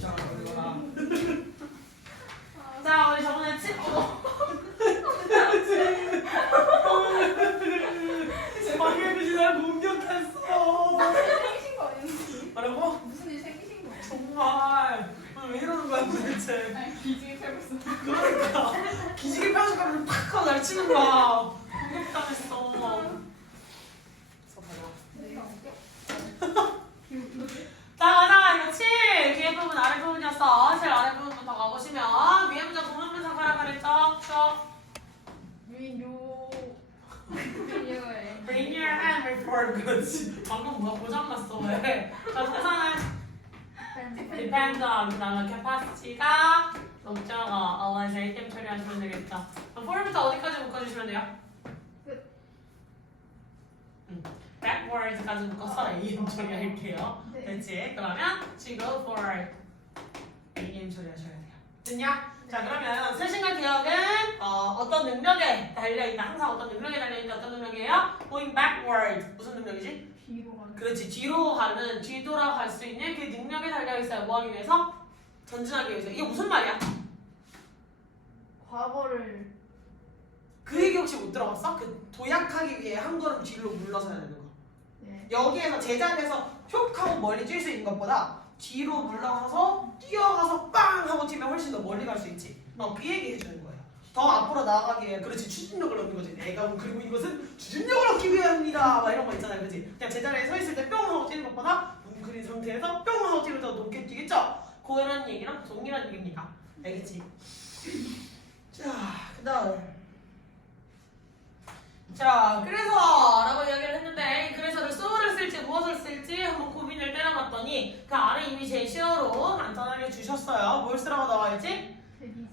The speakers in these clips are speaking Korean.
자, 우리 저번에 방해비지 날 공격했어. 생기신 거 아니었지? 뭐라고? 무슨 일 생기신 거? 정말 왜 이러는 거야 도대체. 아니 기지개 펴고 있어. 그러니까 기지개 펴서 가면 팍 하고 날 치는 거야. 공격당했어. 내가 웃겨? 자, 가자. 이거 7. 뒤에 부분 아래 부분이었어. 제일 아래 부분부터 가보시면 위에 문장 동명문장 가라 그랬죠? 그쵸? 민요. Bring your hand report goods. 방금 뭐야? 고장났어. 왜? 자, 대상은 depend on. 그 다음에 capacity가 목적어. 어와서 ATM 처리하시면 되겠다. 그럼 for부터 어디까지 묶어주시면 돼요? 끝. backwards까지 묶어서 AM 처리할게요. 네. 됐지? 그러면 she go for AM 처리하셔야 돼요. 됐냐? 자, 그러면 세신과 기억은 어떤 능력에 달려있다. 항상 어떤 능력에 달려있다. 어떤 능력이에요? going backward. 무슨 능력이지? 뒤로 가는. 그렇지. 뒤로 가는, 뒤돌아갈 수 있는 그 능력에 달려있어요. 뭐 하기 위해서? 전진하기 위해서. 이게 무슨 말이야? 과거를. 그 얘기 혹시 못 들어봤어? 그 도약하기 위해 한 걸음 뒤로 물러서야 되는 거. 네. 여기에서 제자리에서 휙 하고 멀리 뛸 수 있는 것보다 뒤로 물러서서 뛰어가서 빵 하고 튀면 훨씬 더 멀리 갈 수 있지. 그 얘기 해주는 거예요. 더 앞으로 나아가기 위해 그렇지 추진력을 얻는 거지. 내가 그리고 이것은 추진력을 얻기 위함입니다. 막 이런 거 있잖아요, 그렇지? 그냥 제자리에 서 있을 때 뿅 하고 뛰는 것보다 뭉그린 상태에서 뿅 하고 뛰면 더 높게 뛰겠죠? 그런 얘기랑 동일한 얘기입니다. 알겠지? 자, 그다음. 자, 그래서 라고 이야기를 했는데 그래서를 so를 쓸지 무엇을 쓸지 한번 고민을 때려봤더니 그 아래 이미 제시어로 간단하게 주셨어요. 뭘 쓰라고 나와있지?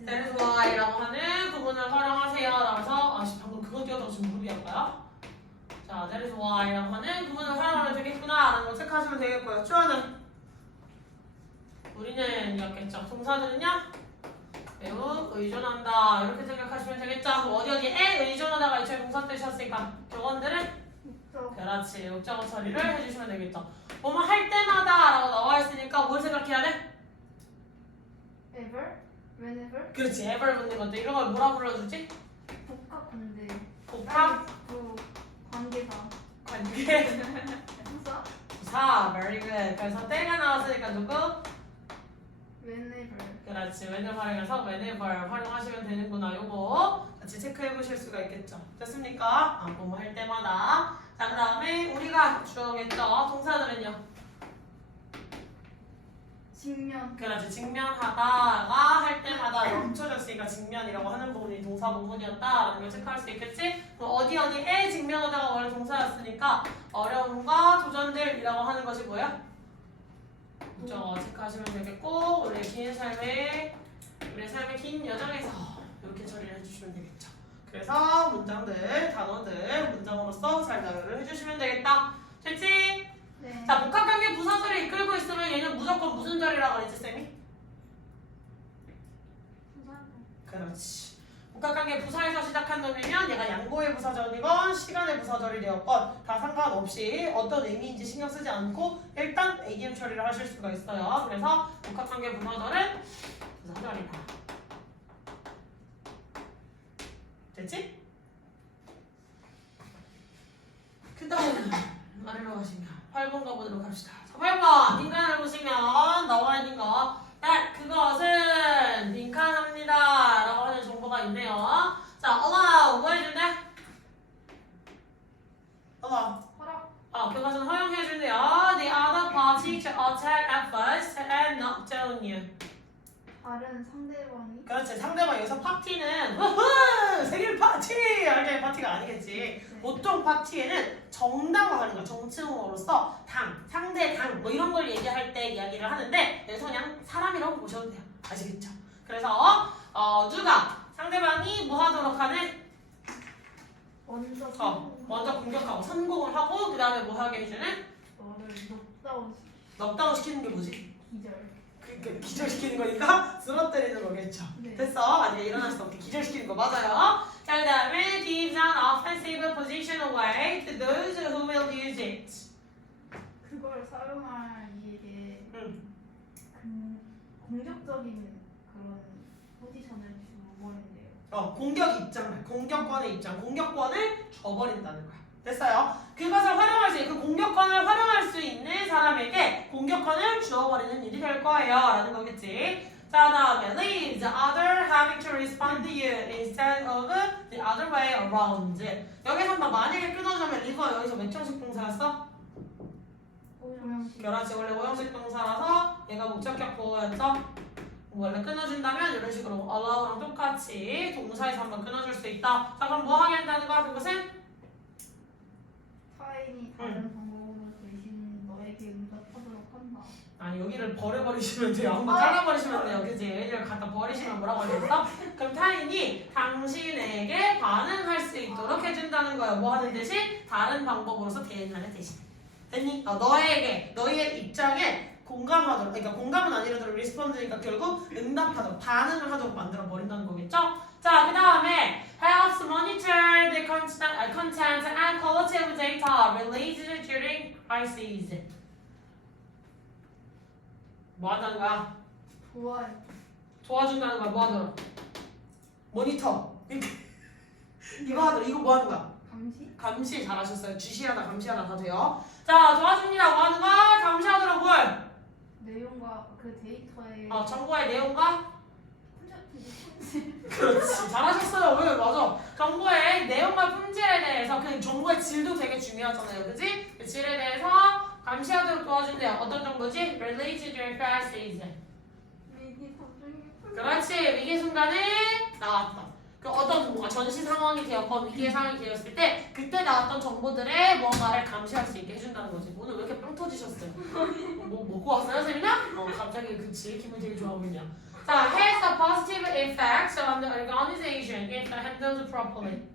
That is why라고 하는 부분을 활용하세요. 라서 방금 그거 띄워서 지금 무릎이 할까요? 자, that is why라고 하는 부분을 활용하면 되겠구나 라는 거 체크하시면 되겠고요. 추가는 우리는 이었겠죠. 동사들은요? 매우 의존한다 이렇게 생각하시면 되겠죠. 어디에 의존하다가 이처리 동사 뜻이었으니까 저건들은 그렇지 목적어 처리를 해주시면 되겠죠. 뭐뭐 할 때마다 라고 나와있으니까 뭘 생각해야 돼? Ever? Whenever? 그렇지 ever 붙는 것들 이런 걸 뭐라 불러주지? 복합 관대. 복합 그 관계다. 관계 부사? 부사 very good. 그래서 때가 나왔으니까 누구? Whenever. 그렇지 whenever 활용해서 whenever 활용하시면 되는구나. 요거 같이 체크해 보실 수가 있겠죠. 됐습니까? 뭐뭐 할 때마다. 자, 그 다음에 우리가 주어겠죠. 동사들은요. 직면. 그렇지 직면하다가 할 때마다 붙여졌으니까 직면이라고 하는 부분이 동사 부분이었다라는 걸 체크할 수 있겠지? 그럼 어디에 직면하다가 원래 동사였으니까 어려움과 도전들이라고 하는 것이 뭐야? 그죠? 체크하시면 되겠고 우리의 삶의 긴 여정에서 이렇게 처리를 해주시면 되겠죠. 그래서 문장들, 단어들 문장으로서 잘 나열을 해주시면 되겠다. 됐지? 네. 자, 복합관계 부사절을 이끌고 있으면 얘는 무조건 무슨 절이라고 그랬지, 쌤이? 그렇지. 복합관계 부사에서 시작한 놈이면 얘가 양보의 부사절이건 시간의 부사절이 되었건 다 상관없이 어떤 의미인지 신경 쓰지 않고 일단 ADM 처리를 하실 수가 있어요. 그래서 복합관계 부사절은 부사절이다. 됐지? 그 다음 아래로 가시면 8번 가보도록 합시다. 자, 8번 빈칸을 보시면 나와 있는 거 그것은 빈칸합니다 라고 하는 정보가 있네요. 자, allow 뭐 해준대? allow 허락. 그것은 허용해준대요. The other party to attack at first and knock down you. 다른 상대방이. 그렇지. 상대방 여기서 파티는 우후 생일 파티 이렇게 파티가 아니겠지. 네. 보통 파티에는 정당화하는 거야. 정칭어로서 당, 상대 당 뭐 이런 걸 얘기할 때 이야기를 하는데 여기서 그냥 사람이라고 보셔도 돼요. 아시겠죠? 그래서 누가 상대방이 뭐 하도록 하네? 먼저 공격하고 성공을 하고 그 다음에 뭐 하게 해주는? 너를 넉다운 넉다운 시키는 게 뭐지? 기절. 그러니까 기절시키는 거니까 쓰러뜨리는 거겠죠. 네. 됐어. 아직 일어날 수 없게 기절시키는 거 맞아요. 자, 그 다음에 gives an offensive position away to those who will use it. 그걸 사용할 이에게 응. 공격적인 그런 포지션을 주버린대요. 공격 입장, 공격권의 입장, 공격권을 줘버린다는 거야. 됐어요? 그것을 활용할 수 있는, 그 공격권을 활용할 수 있는 사람에게 공격권을 주어버리는 일이 될 거예요. 라는 거겠지. 자, 다음에 leaves other having to respond to you instead of the other way around. 여기서 만약에 끊어주면 리버가 여기서 몇 형식 동사였어? 오형식. 그렇지. 원래 오형식 동사라서 얘가 목적격 보호였죠? 원래 끊어준다면 이런 식으로 allow랑 똑같이 동사에서 한번 끊어줄 수 있다. 자, 그럼 뭐 하게 한다는 거야? 그것은? 타인이 다른 방법으로 대신 너에게 응답하도록 한다. 아니 여기를 버려버리시면 돼요. 한번 잘라버리시면 돼요. 그치? 여기를 갖다 버리시면 뭐라고 하셨어? 그럼 타인이 당신에게 반응할 수 있도록 해준다는 거예요. 뭐 하는 대신? 다른 방법으로서 대응하는 대신. 됐니? 너에게, 너의 입장에 공감하도록, 그러니까 공감은 아니라도 리스폰드니까 결국 응답하도록, 반응을 하도록 만들어버린다는 거겠죠? 자, 그 다음에 helps monitor the content and quality of data released during crises. 뭐 한다는 거야? 좋아요. 도와준다는 거야. 뭐 하도록? 모니터. 이거 하도록. 이거 뭐 하는 거야? 감시? 감시 잘하셨어요. 주시하다 감시하다 다 돼요. 자, 도와줍니다. 뭐 하는 거야? 감시하도록 뭘? 내용과 그 데이터의 정보의 내용과? 품질. 그렇지. 잘하셨어요. 왜? 맞아. 정보의 내용과 품질에 대해서 그 정보의 질도 되게 중요하잖아요. 그지? 그 질에 대해서 감시하도록 도와준대요. 어떤 정보지? Related to crises. 위기 감정이 그렇지. 위기 순간에 나왔다. 그 어떤 정보가 전시 상황이 되었건 위기의 상황이 되었을 때 그때 나왔던 정보들의 뭔가를 감시할 수 있게 해준다는 거지. 오늘 왜 이렇게 빵 터지셨어요? 뭐 먹고 왔어요, 세미나? 갑자기 그치. 기분 되게 좋아 보이냐. 자, has a positive effect on the organization if handled properly.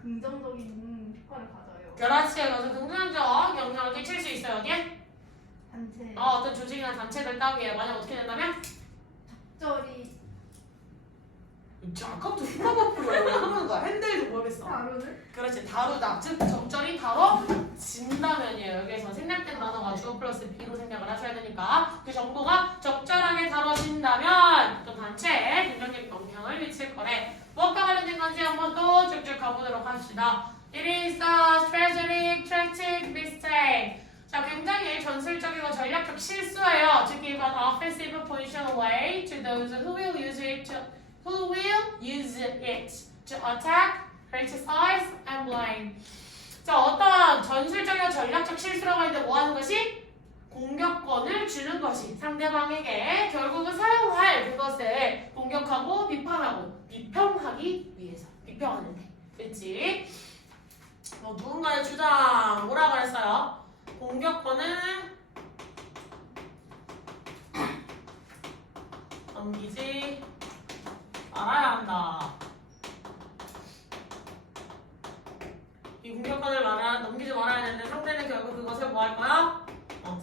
긍정적인 효과를 가져요. 그렇지. 그래서 긍정적 영향을 끼칠 수 있어요. 어디에? 단체. 어떤 조직이나 단체들 따위에 만약 어떻게 된다면? 적절히 아까부터 휘파버프로 하는 거야. 핸들도 모르겠어. 다루는 그렇지. 다루다. 즉 적절히 다뤄진다면이에요. 여기서 생략된 단어가 주어 플러스 B로 생략을 하셔야 되니까 그 정보가 적절하게 다뤄진다면 또 단체에 긍정적 영향을 미칠 거래. 무엇과 관련된 건지 한번 또 쭉쭉 가보도록 합시다. It is a strategic tactic mistake. 자, 굉장히 전술적이고 전략적 실수예요. To give an offensive position away to those who will use it to attack, criticize, and blame. 자, 어떤 전술적이고 전략적 실수라고 하는데 뭐 하는 것이? 공격권을 주는 것이 상대방에게 결국은 사용할 그것을 공격하고 비판하고 비평하기 위해서 비평하는데. 그렇지? 누군가의 주장 뭐라 그랬어요? 공격권을 넘기지 말아야 한다. 이 공격권을 넘기지 말아야 되는데 상대는 결국 그것을 뭐 할 거야?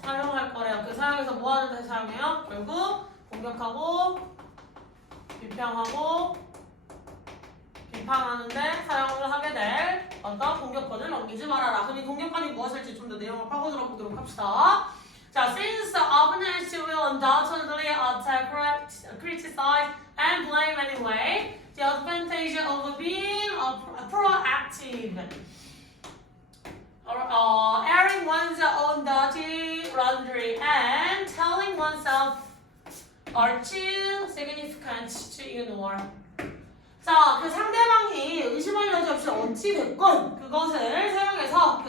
사용할 거래요. 그 사용해서 뭐 하는 데 사용해요? 결국 공격하고 비평하고 비판하는데 사용을 하게 될 어떤 공격권을 넘기지 말아라. 그럼 이 공격권이 무엇일지 좀 더 내용을 파고들어 보도록 합시다. 자, since the opponent will undoubtedly attack, criticize, and blame anyway, the advantage of being proactive, airing one's own dirty laundry, and telling oneself are too significant to ignore. 자, 그 상대방이 의심할 여지 없이 어찌 됐건 그것을 사용해서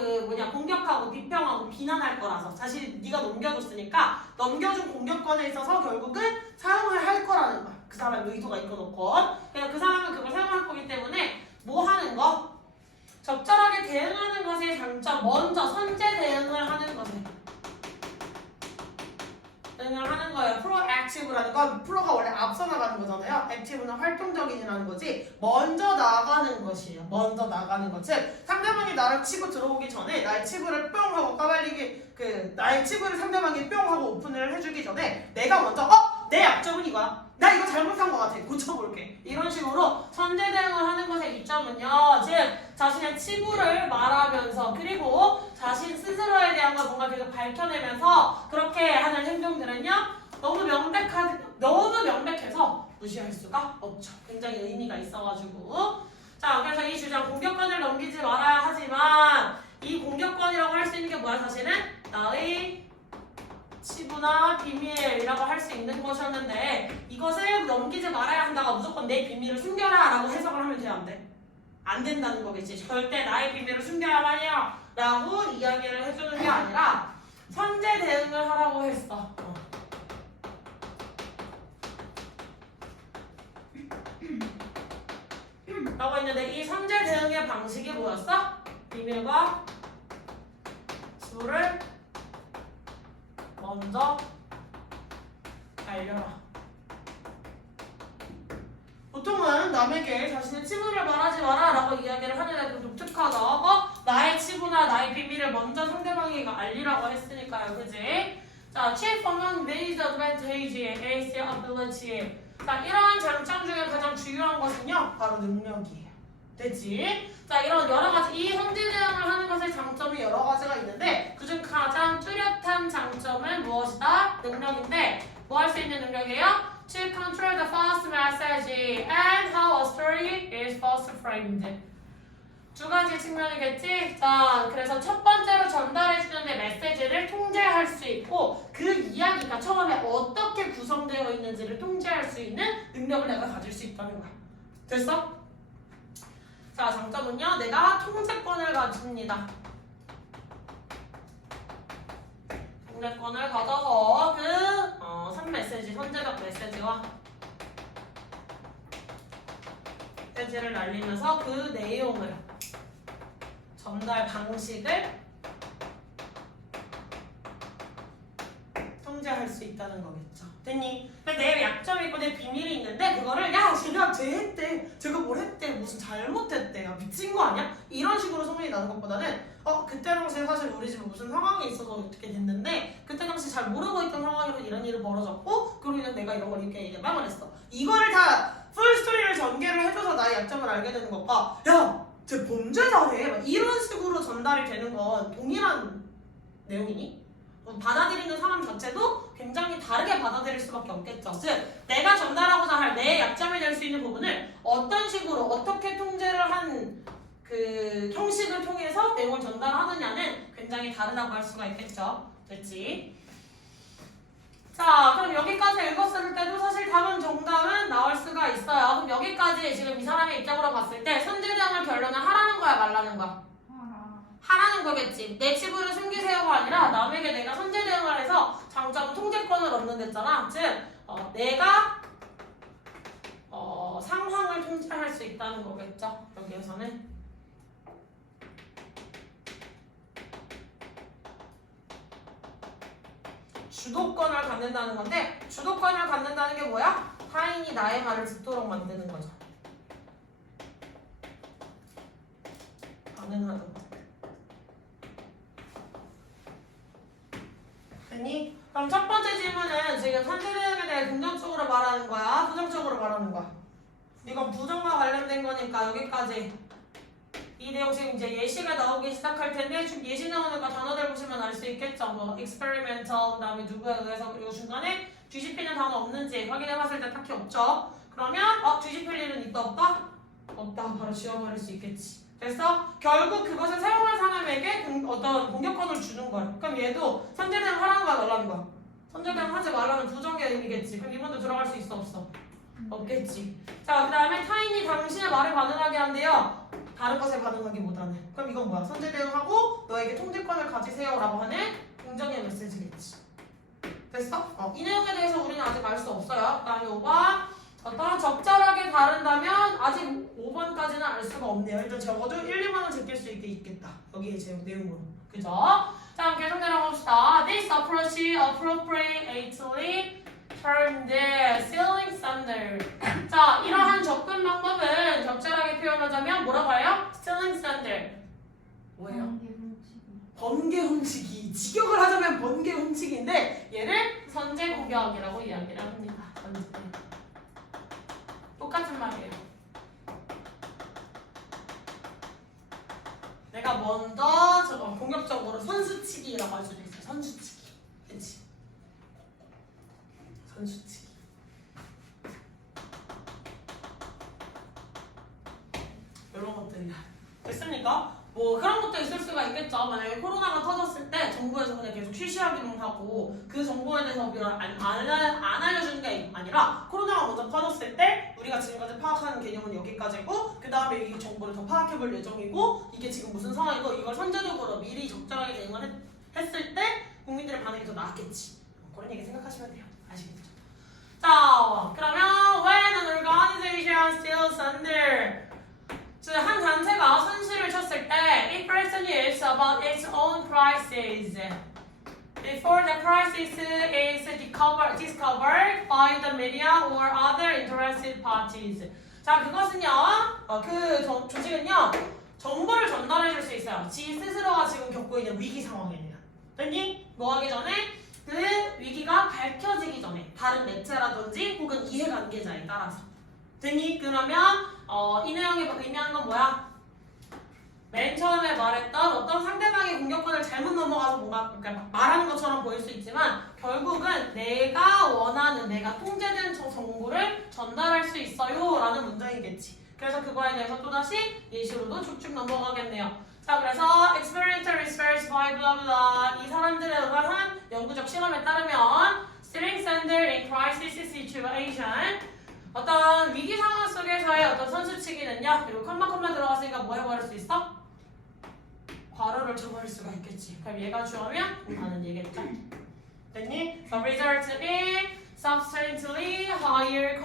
공격하고 비평하고 비난할 거라서 사실 네가 넘겨줬으니까 넘겨준 공격권에 있어서 결국은 사용을 할 거라는 거야. 그 사람의 의도가 있건 없건. 그래서 그 사람은 그걸 사용할 거기 때문에 뭐 하는 거? 적절하게 대응하는 것의 장점, 먼저 선제 대응을 하는 것에 대응을 하는 거예요. 프로액티브라는 건 프로가 원래 앞서 나가는 거잖아요. 액티브는 활동적인이라는 거지. 먼저 나가는 것이에요. 먼저 나가는 것. 즉 상대방이 나를 치고 들어오기 전에 나의 치부를 뿅 하고 까발리기 나의 치부를 상대방이 뿅 하고 오픈을 해주기 전에 내가 먼저 내 약점은 이거야. 나 이거 잘못한 것 같아. 고쳐볼게. 이런 식으로 선제 대응을 하는 것의 이점은요. 즉 자신의 치부를 말하면서 그리고 자신 스스로에 대한 걸 뭔가 계속 밝혀내면서 그렇게 하는 행동들은요. 너무 무시할 수가 없죠. 굉장히 의미가 있어가지고. 자, 그래서 이 주장 공격권을 넘기지 말아야 하지만 이 공격권이라고 할 수 있는 게 뭐야? 사실은 나의 치부나 비밀이라고 할 수 있는 것이었는데 이것을 넘기지 말아야 한다가 무조건 내 비밀을 숨겨라 라고 해석을 하면 돼? 안 돼? 안 된다는 거겠지. 절대 나의 비밀을 숨겨야만이야 라고 이야기를 해주는 게 아니라 선제 대응을 하라고 했어. 라고 했는데 이 선제 대응의 방식이 뭐였어? 비밀과 치부를 먼저 알려라. 보통은 남에게 자신의 치부를 말하지 마라 라고 이야기를 하는 애들 독특하다. 나의 치부나 나의 비밀을 먼저 상대방에게 알리라고 했으니까요. 그지? 자, chief among these advantage is the ability. 자, 이러한 장점 중에 가장 중요한 것은요, 바로 능력이에요. 됐지? 자, 이런 여러 가지, 이 선제 대응을 하는 것의 장점이 여러 가지가 있는데, 그중 가장 뚜렷한 장점은 무엇이다? 능력인데, 뭐 할 수 있는 능력이에요? To control the false message and how a story is false framed. 두 가지 측면이겠지? 자, 그래서 첫 번째로 전달해주는 내 메시지를 통제할 수 있고 그 이야기가 처음에 어떻게 구성되어 있는지를 통제할 수 있는 능력을 내가 가질 수 있다는 거야. 됐어? 자, 장점은요. 내가 통제권을 가집니다. 통제권을 가져서 선메시지, 선제적 메시지와 메시지를 날리면서 그 내용을 전달 방식을 통제할 수 있다는 거겠죠. 됐니? 근데 내 약점이 있고 내 비밀이 있는데 그거를 야 쟤가 쟤 했대, 쟤가 뭘 했대, 무슨 잘못했대, 야 미친 거 아니야? 이런 식으로 소문이 나는 것보다는 그때 당시에 사실 우리 집에 무슨 상황이 있어서 어떻게 됐는데 그때 당시 잘 모르고 있던 상황으로 이런 일이 벌어졌고 그로 인해 내가 이런 걸 이렇게 예방을 했어. 이거를 다 풀스토리를 전개를 해줘서 나의 약점을 알게 되는 것과 야 쟤 범죄자래 막 이런 식으로 전달이 되는 건 동일한 내용이니? 받아들이는 사람 자체도 굉장히 다르게 받아들일 수밖에 없겠죠. 즉 내가 전달하고자 할 내 약점이 될 수 있는 부분을 어떤 식으로 어떻게 통제를 한 그 형식을 통해서 내용을 전달하느냐는 굉장히 다르다고 할 수가 있겠죠. 됐지? 자, 그럼 여기까지 읽었을 때도 사실 답은 정답은 나올 수가 있어요. 그럼 여기까지 지금 이 사람의 입장으로 봤을 때 선제대응을 결론을 하라는 거야 말라는 거야? 하라는 거겠지. 내 치부를 숨기세요가 아니라 남에게 내가 선제대응을 해서 장점 통제권을 얻는 데잖아. 즉 내가 상황을 통제할 수 있다는 거겠죠. 여기에서는. 주도권을 갖는다는 건데 주도권을 갖는다는 게 뭐야? 타인이 나의 말을 듣도록 만드는 거죠. 가능하는 거. 됐니? 그럼 첫 번째 질문은 지금 선제대응에 대해 긍정적으로 말하는 거야? 부정적으로 말하는 거야? 이건 부정과 관련된 거니까 여기까지. 이 내용 지금 이제 예시가 나오기 시작할 텐데 지금 예시 나오니까 단어들 보시면 알 수 있겠죠. 뭐 experimental 그다음에 누구에 의해서 그리고 중간에 뒤집히는 단어 없는지 확인해봤을 때 딱히 없죠. 그러면 뒤집힐 일은 있다 없다? 없다. 바로 지워버릴 수 있겠지. 그래서 결국 그것을 사용할 사람에게 어떤 공격권을 주는 거야. 그럼 얘도 선제대응 하라는 거야 말라는 거야? 선제대응 하지 말라는 부정의 의미겠지. 그럼 이번도 들어갈 수 있어 없어? 없겠지. 자, 그 다음에 타인이 당신의 말에 반응하게 한대요. 다른 것에 반응하기보다는. 그럼 이건 뭐야? 선제대응하고 너에게 통제권을 가지세요 라고 하는 긍정의 메시지겠지. 됐어? 이 내용에 대해서 우리는 아직 알 수 없어요. 그 다음에 5번 어떤 적절하게 다룬다면 아직 5번까지는 알 수가 없네요. 일단 적어도 1, 2번은 제낄 수 있겠다. 여기에 제 내용으로. 그죠? 자, 계속 내려봅시다. This approach appropriately termed ceiling standard. 자, 이러한 접근 방법은 적절하게 표현하자면 뭐라고 해요? ceiling standard. 뭐예요? 번개 훔치기. 직역을 하자면 번개 훔치기인데 얘를 선제 공격이라고 이야기를 합니다. 선제. 똑같은 말이에요. 내가 먼저 공격적으로 선수치기라고 할 수도 있어요. 선수치기. 그치? 선수치기. 있습니까? 뭐 그런 것도 있을 수가 있겠죠. 만약에 코로나가 터졌을 때 정부에서 그냥 계속 실시하기만 하고 그 정보에 대해서 우리가 안 알려주는 게 아니라 코로나가 먼저 터졌을 때 우리가 지금까지 파악하는 개념은 여기까지고 그 다음에 이 정보를 더 파악해볼 예정이고 이게 지금 무슨 상황이고 이걸 선제적으로 미리 적절하게 대응을 했을 때 국민들의 반응이 더 나았겠지. 그런 얘기 생각하시면 돼요. 아시겠죠? 자, 그러면 when an organization steals under 한 단체가 손실을 쳤을 때 it breaks the news about its own crisis before the crisis is discovered by the media or other interested parties. 자, 그것은요, 조직은요, 정보를 전달해 줄 수 있어요. 지 스스로가 지금 겪고 있는 위기 상황에는. 됐니? 뭐 하기 전에? 그 위기가 밝혀지기 전에 다른 매체라든지 혹은 이해관계자에 따라서. 됐니? 그러면 이 내용이 의미하는 건 뭐야? 맨 처음에 말했던 어떤 상대방의 공격권을 잘못 넘어가서 뭔가 그러니까 말하는 것처럼 보일 수 있지만 결국은 내가 원하는 내가 통제된 저 정보를 전달할 수 있어요 라는 문장이겠지. 그래서 그거에 대해서 또다시 예시로도 쭉쭉 넘어가겠네요. 자, 그래서 experimental research by blah blah 이 사람들에 의한 연구적 실험에 따르면 steering under in crisis situation 어떤 위기 상황 속에서의 어떤 선수치기는요. 그리고 컴마 들어갔으니까 뭐 해버릴 수 있어? 괄호를 쳐버릴 수가 있겠지. 그럼 얘가 주어면 하는 얘겠죠. 됐니? The result in substantially higher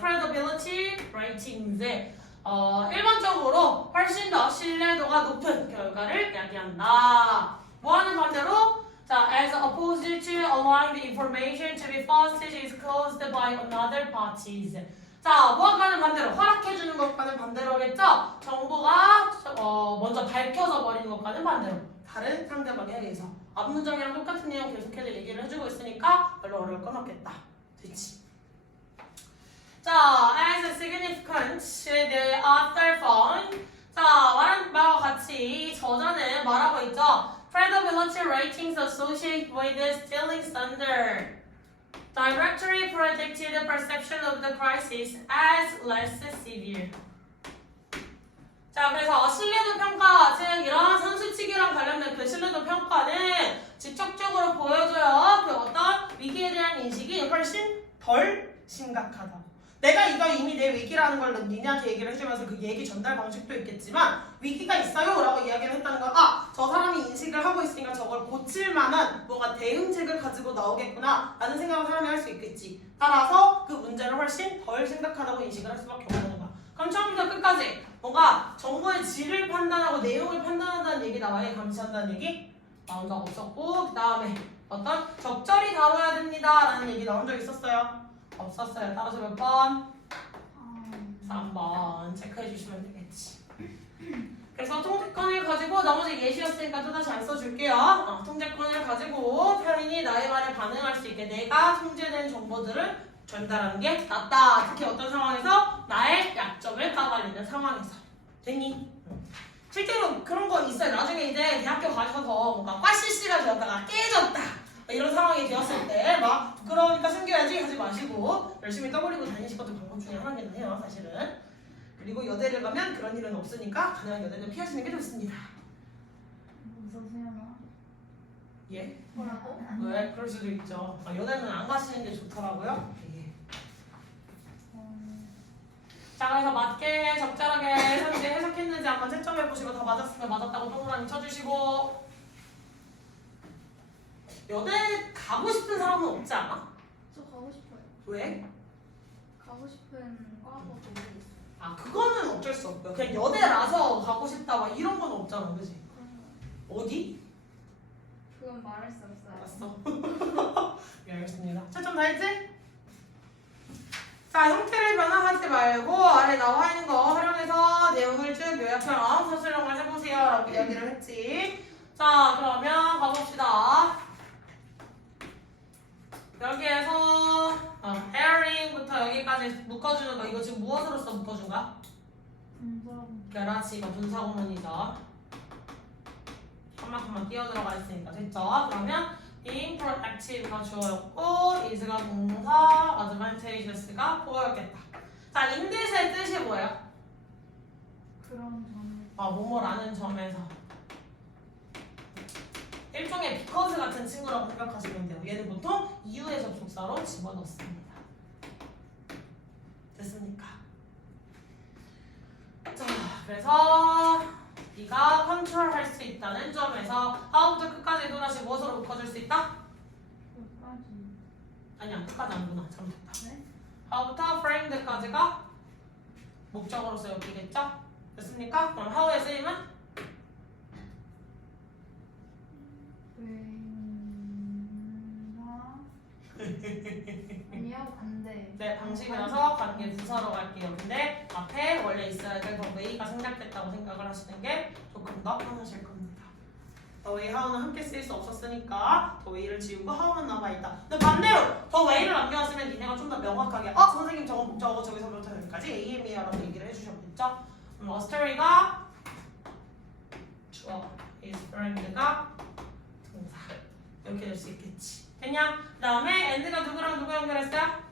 credibility ratings. 일반적으로 훨씬 더 신뢰도가 높은 결과를 이야기한다. 뭐하는 반대로? 자, as opposed to allowing the information to be falsely disclosed by another parties. 자, 뭐하는 반대로? 허락해주는 것과는 반대로겠죠? 정보가 먼저 밝혀져 버리는 것과는 반대로. 다른 상대방에 의해서. 앞 문장이랑 똑같은 내용 계속해서 얘기를 해주고 있으니까 별로 어려울 건 없겠다. 됐지? 자, as significant, the author found. 자, 말한 바와 같이 저자는 말하고 있죠. Credibility ratings associated with the stealing standard directly predicted the perception of the crisis as less severe. 자, 그래서 신뢰도 평가, 즉 이런 선수치기랑 관련된 그 신뢰도 평가는 직접적으로 보여줘요. 그 어떤 위기에 대한 인식이 훨씬 덜 심각하다고. 내가 이거 이미 내 위기라는 걸 니네한테 얘기를 해주면서 그 얘기 전달 방식도 있겠지만 위기가 있어요 라고 이야기를 했다는 건 저 사람이 인식을 하고 있으니까 저걸 고칠 만한 뭔가 대응책을 가지고 나오겠구나 라는 생각을 사람이 할 수 있겠지. 따라서 그 문제를 훨씬 덜 심각하다고 인식을 할 수밖에 없는 거야. 그럼 처음부터 끝까지 뭔가 정보의 질을 판단하고 내용을 판단한다는 얘기 나와요? 감시한다는 얘기? 나온 적 없었고 그 다음에 어떤 적절히 다뤄야 됩니다 라는 얘기 나온 적 있었어요? 없었어요. 따라서 몇 번? 3번 체크해 주시면 되겠지. 그래서 통제권을 가지고 나머지 예시였으니까 또다시 안 써줄게요. 통제권을 가지고 타인이 나의 말에 반응할 수 있게 내가 통제된 정보들을 전달하는 게 낫다. 특히 어떤 상황에서 나의 약점을 까발리는 상황에서. 됐니? 실제로 그런 거 있어요. 나중에 이제 대학교 가셔서 뭔가 꽈시시가 되었다가 깨졌다. 이런 상황이 되었을 때 막 부끄러우니까 숨겨야지 하지 마시고 열심히 떠벌리고 다니실 것도 방법 중에 하나긴 해요. 사실은. 그리고 여대를 가면 그런 일은 없으니까 가능한 여대는 피하시는 게 좋습니다. 무서워요. 예? 뭐라고? 왜? 그럴 수도 있죠. 여대는 안 가시는 게 좋더라고요. 예. 자, 그래서 맞게 적절하게 현재 해석했는지 한번 채점해보시고 다 맞았으면 맞았다고 동그라미 쳐주시고 여대 가고 싶은 사람은 없지 않아? 저 가고 싶어요. 왜? 가고 싶은 과가 모르겠어요. 그거는 어쩔 수 없고요. 그냥 여대라서 가고 싶다 막 이런 건 없잖아, 그지? 어디? 그건 말할 수 없어요. 알았어. 네, 알겠습니다. 채점 다 했지? 자, 형태를 변화하지 말고 아래 나와 있는 거 활용해서 내용을 쭉 요약처럼 서술형을 해보세요 라고 이야기를 했지. 자, 그러면 가봅시다. 여기에서 헤어링부터 여기까지 묶어주는 거 이거 지금 무엇으로써 묶어준 거야? 그렇지, 이거 분사구문이죠. 한마디만 끼어 들어가 있으니까 됐죠? 그러면 being proactive가 주어였고 is가 동사, advantageous가 보어였겠다. 자, in this의 뜻이 뭐예요? 그런 점을 뭐뭐라는 점에서 일종의 because 같은 친구라고 생각하시면 돼요. 얘는 보통 이유의 접속사로 집어넣습니다. 됐습니까? 자, 그래서 네가 컨트롤할 수 있다는 점에서 how부터 끝까지 또다시 무엇으로 묶어줄 수 있다? 끝까지. 아니야, 끝까지 아니구나. 잘못했다. 네? how부터 framed까지가 목적어로서 여기겠죠? 됐습니까? 그럼 how의 쓰임은? 아니요, 반대. 네, 방식이라서 관계 부사로 갈게요. 근데 앞에 원래 있어야 될 the way가 생략됐다고 생각을 하시는 게 조금 더 편하실 겁니다. the way, how는 함께 쓰일 수 없었으니까 the way를 지우고 how만 남아있다. 근데 반대로 the way를 남겨왔으면 니네가 좀 더 명확하게 선생님 저건 목적어 저기서부터 여기까지 AM이야 라고 얘기를 해주셨겠죠? a story가 주어, is framed,가 동사 이렇게 될 수 있겠지. 됐냐? 그 다음에 and가 누구랑 누구 연결했어요?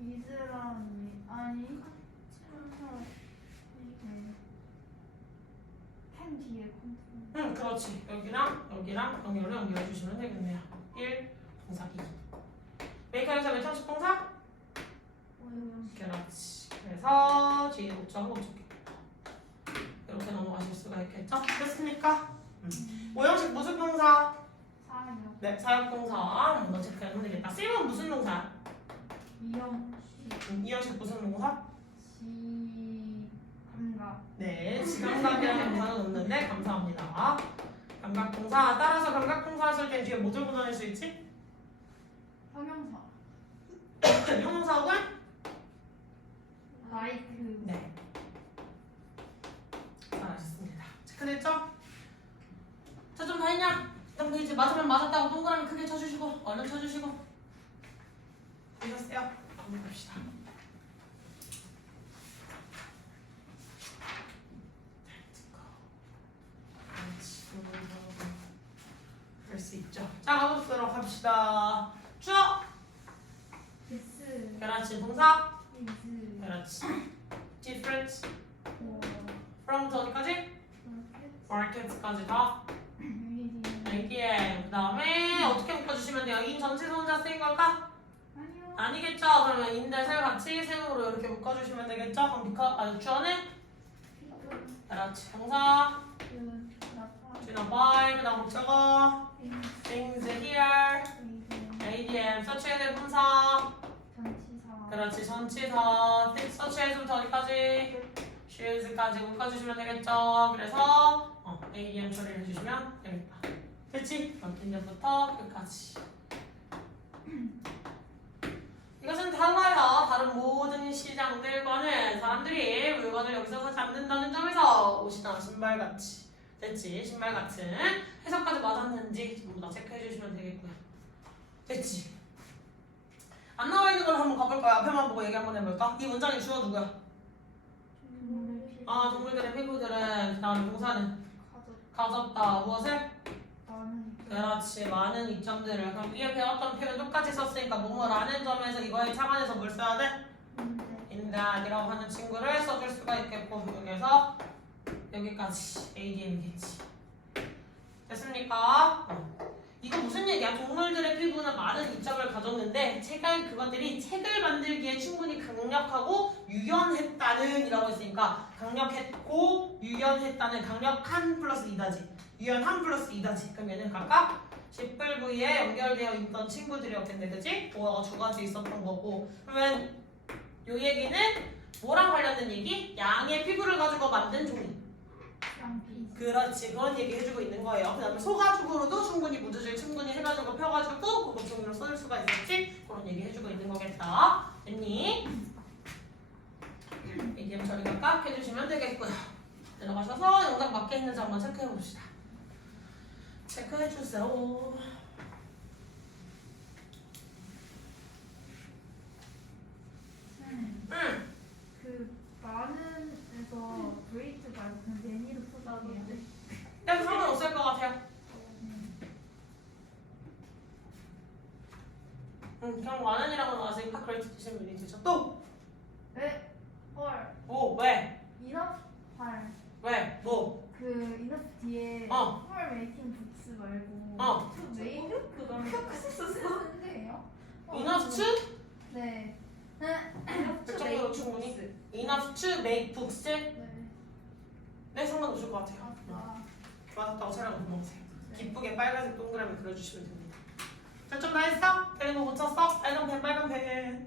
이즈랑 아니 펜 뒤에 컨트롤. 그렇지. 여기랑 여기랑 연결로 연결해 주시면 되겠네요. 1, 동사 2. 메이커에서 몇 형식 동사? 그렇지. 그래서 뒤에 목적은 목적격. 이렇게 넘어가실 수가 있겠죠? 됐습니까? 5형식 무슨 동사? 사역. 네, 사역 동사. 먼저 체크하면 되겠다. 쓰임은 무슨 동사? 이형식. 2형식 무슨 동사? 감각. 네, 지감각이라는 동사는 없는데 감사합니다. 감각 동사. 따라서 감각 동사 쓸 땐 뒤에 뭐 들고 다닐 수 있지? 형용사. 형용사 혹은? 라이크. 네. 잘하셨습니다. 체크됐죠? 자, 좀 다 했냐? 일단 페이지 맞으면 맞았다고 동그라미 크게 쳐주시고 얼른 쳐주시고 되셨어요? 넘어갑시다. 그럴 수 있죠. 자, 가보도록 합시다. 주어. 데스. 그렇지. 동사. 이즈. 그렇지. different. 오. from부터 어디까지? market까지 다. 여기에 그 다음에 어떻게 묶어주시면 돼요? 인 전체 소문자 쓰인 걸까? 아니요. 아니겠죠. 그러면 인대 셀 같이 세우로 이렇게 묶어주시면 되겠죠. 그럼 주어는? 그렇지. 동사. by. 그 다음 목적어. things here. ADM. 서치해야 될 분사. 전치사. 그렇지. 전치사. 서치해서부터 어디까지? shield까지 묶어주시면 되겠죠. 그래서 ADM 처리를 해주시면 되겠다. 됐지? 인전부터 끝까지. 이것은 달라요. 다른 모든 시장들과는 사람들이 물건을 여기서 사지 않는다는 점에서 옷이나 신발같이 됐지? 신발 같은 해석까지 맞았는지 전부 다 체크해 주시면 되겠고요. 됐지? 안 나와 있는 걸 한번 가볼까요? 앞에만 보고 얘기 한번 해볼까? 이 문장의 주어 누구야? 동물들의 피부들은 그 다음에 동사는 가졌다. 무엇을? 그렇지. 많은 이점들을. 그럼 위에 배웠던 표현 똑같이 썼으니까 뭐뭐라는 점에서 이거에 착안해서 뭘 써야 돼? 인다이라고 하는 친구를 써줄 수가 있겠고 여기에서 여기까지 ADM이겠지. 됐습니까? 이거 무슨 얘기야? 동물들의 피부는 많은 이점을 가졌는데 그것들이 책을 만들기에 충분히 강력하고 유연했다는 이라고 했으니까 강력했고 유연했다는 강력한 플러스 이다지 유연한 플러스 이다지 그럼 얘는 각각 십불부위에 연결되어 있던 친구들이었겠네. 그치? 뭐가 두 가지 있었던 거고 그러면 요 얘기는 뭐랑 관련된 얘기? 양의 피부를 가지고 만든 종이. 그렇지. 그런 얘기 해주고 있는 거예요. 그 다음에 소가죽으로도 충분히 무드질 충분히 해가지고 펴가지고 그거 종이로 써줄 수가 있었지? 그런 얘기 해주고 있는 거겠다. 됐니? ADM 처리가 깍 해주시면 되겠고요. 들어가셔서 영상 맞게 있는지 한번 체크해봅시다. 체크해주세요. 그 많은에서 브레이트 말고 그냥 매니로 쏟아내는데. 근데 상관없을 것 같아요. 그냥 많은이라고 나왔으니까 그레이트 드시면 되죠. 또! 네? 헐. 오 왜? 이너프 발. 왜? 뭐? 그 이너프 뒤에 어. 폴 메이킹 북스 말고 어. 그 메인 그다음에 쓰는데요? Enough to? 네. 그 정도로 충분히? Enough to make books? 네. 네 상관없을 것 같아요. 맞다. 맞았다고 촬영을 고마우세요. 네. 기쁘게 빨간색 동그라미 그려주시면 됩니다. 저점 다 했어? 그리고 못 쳤어? 빨간 펜 빨간 펜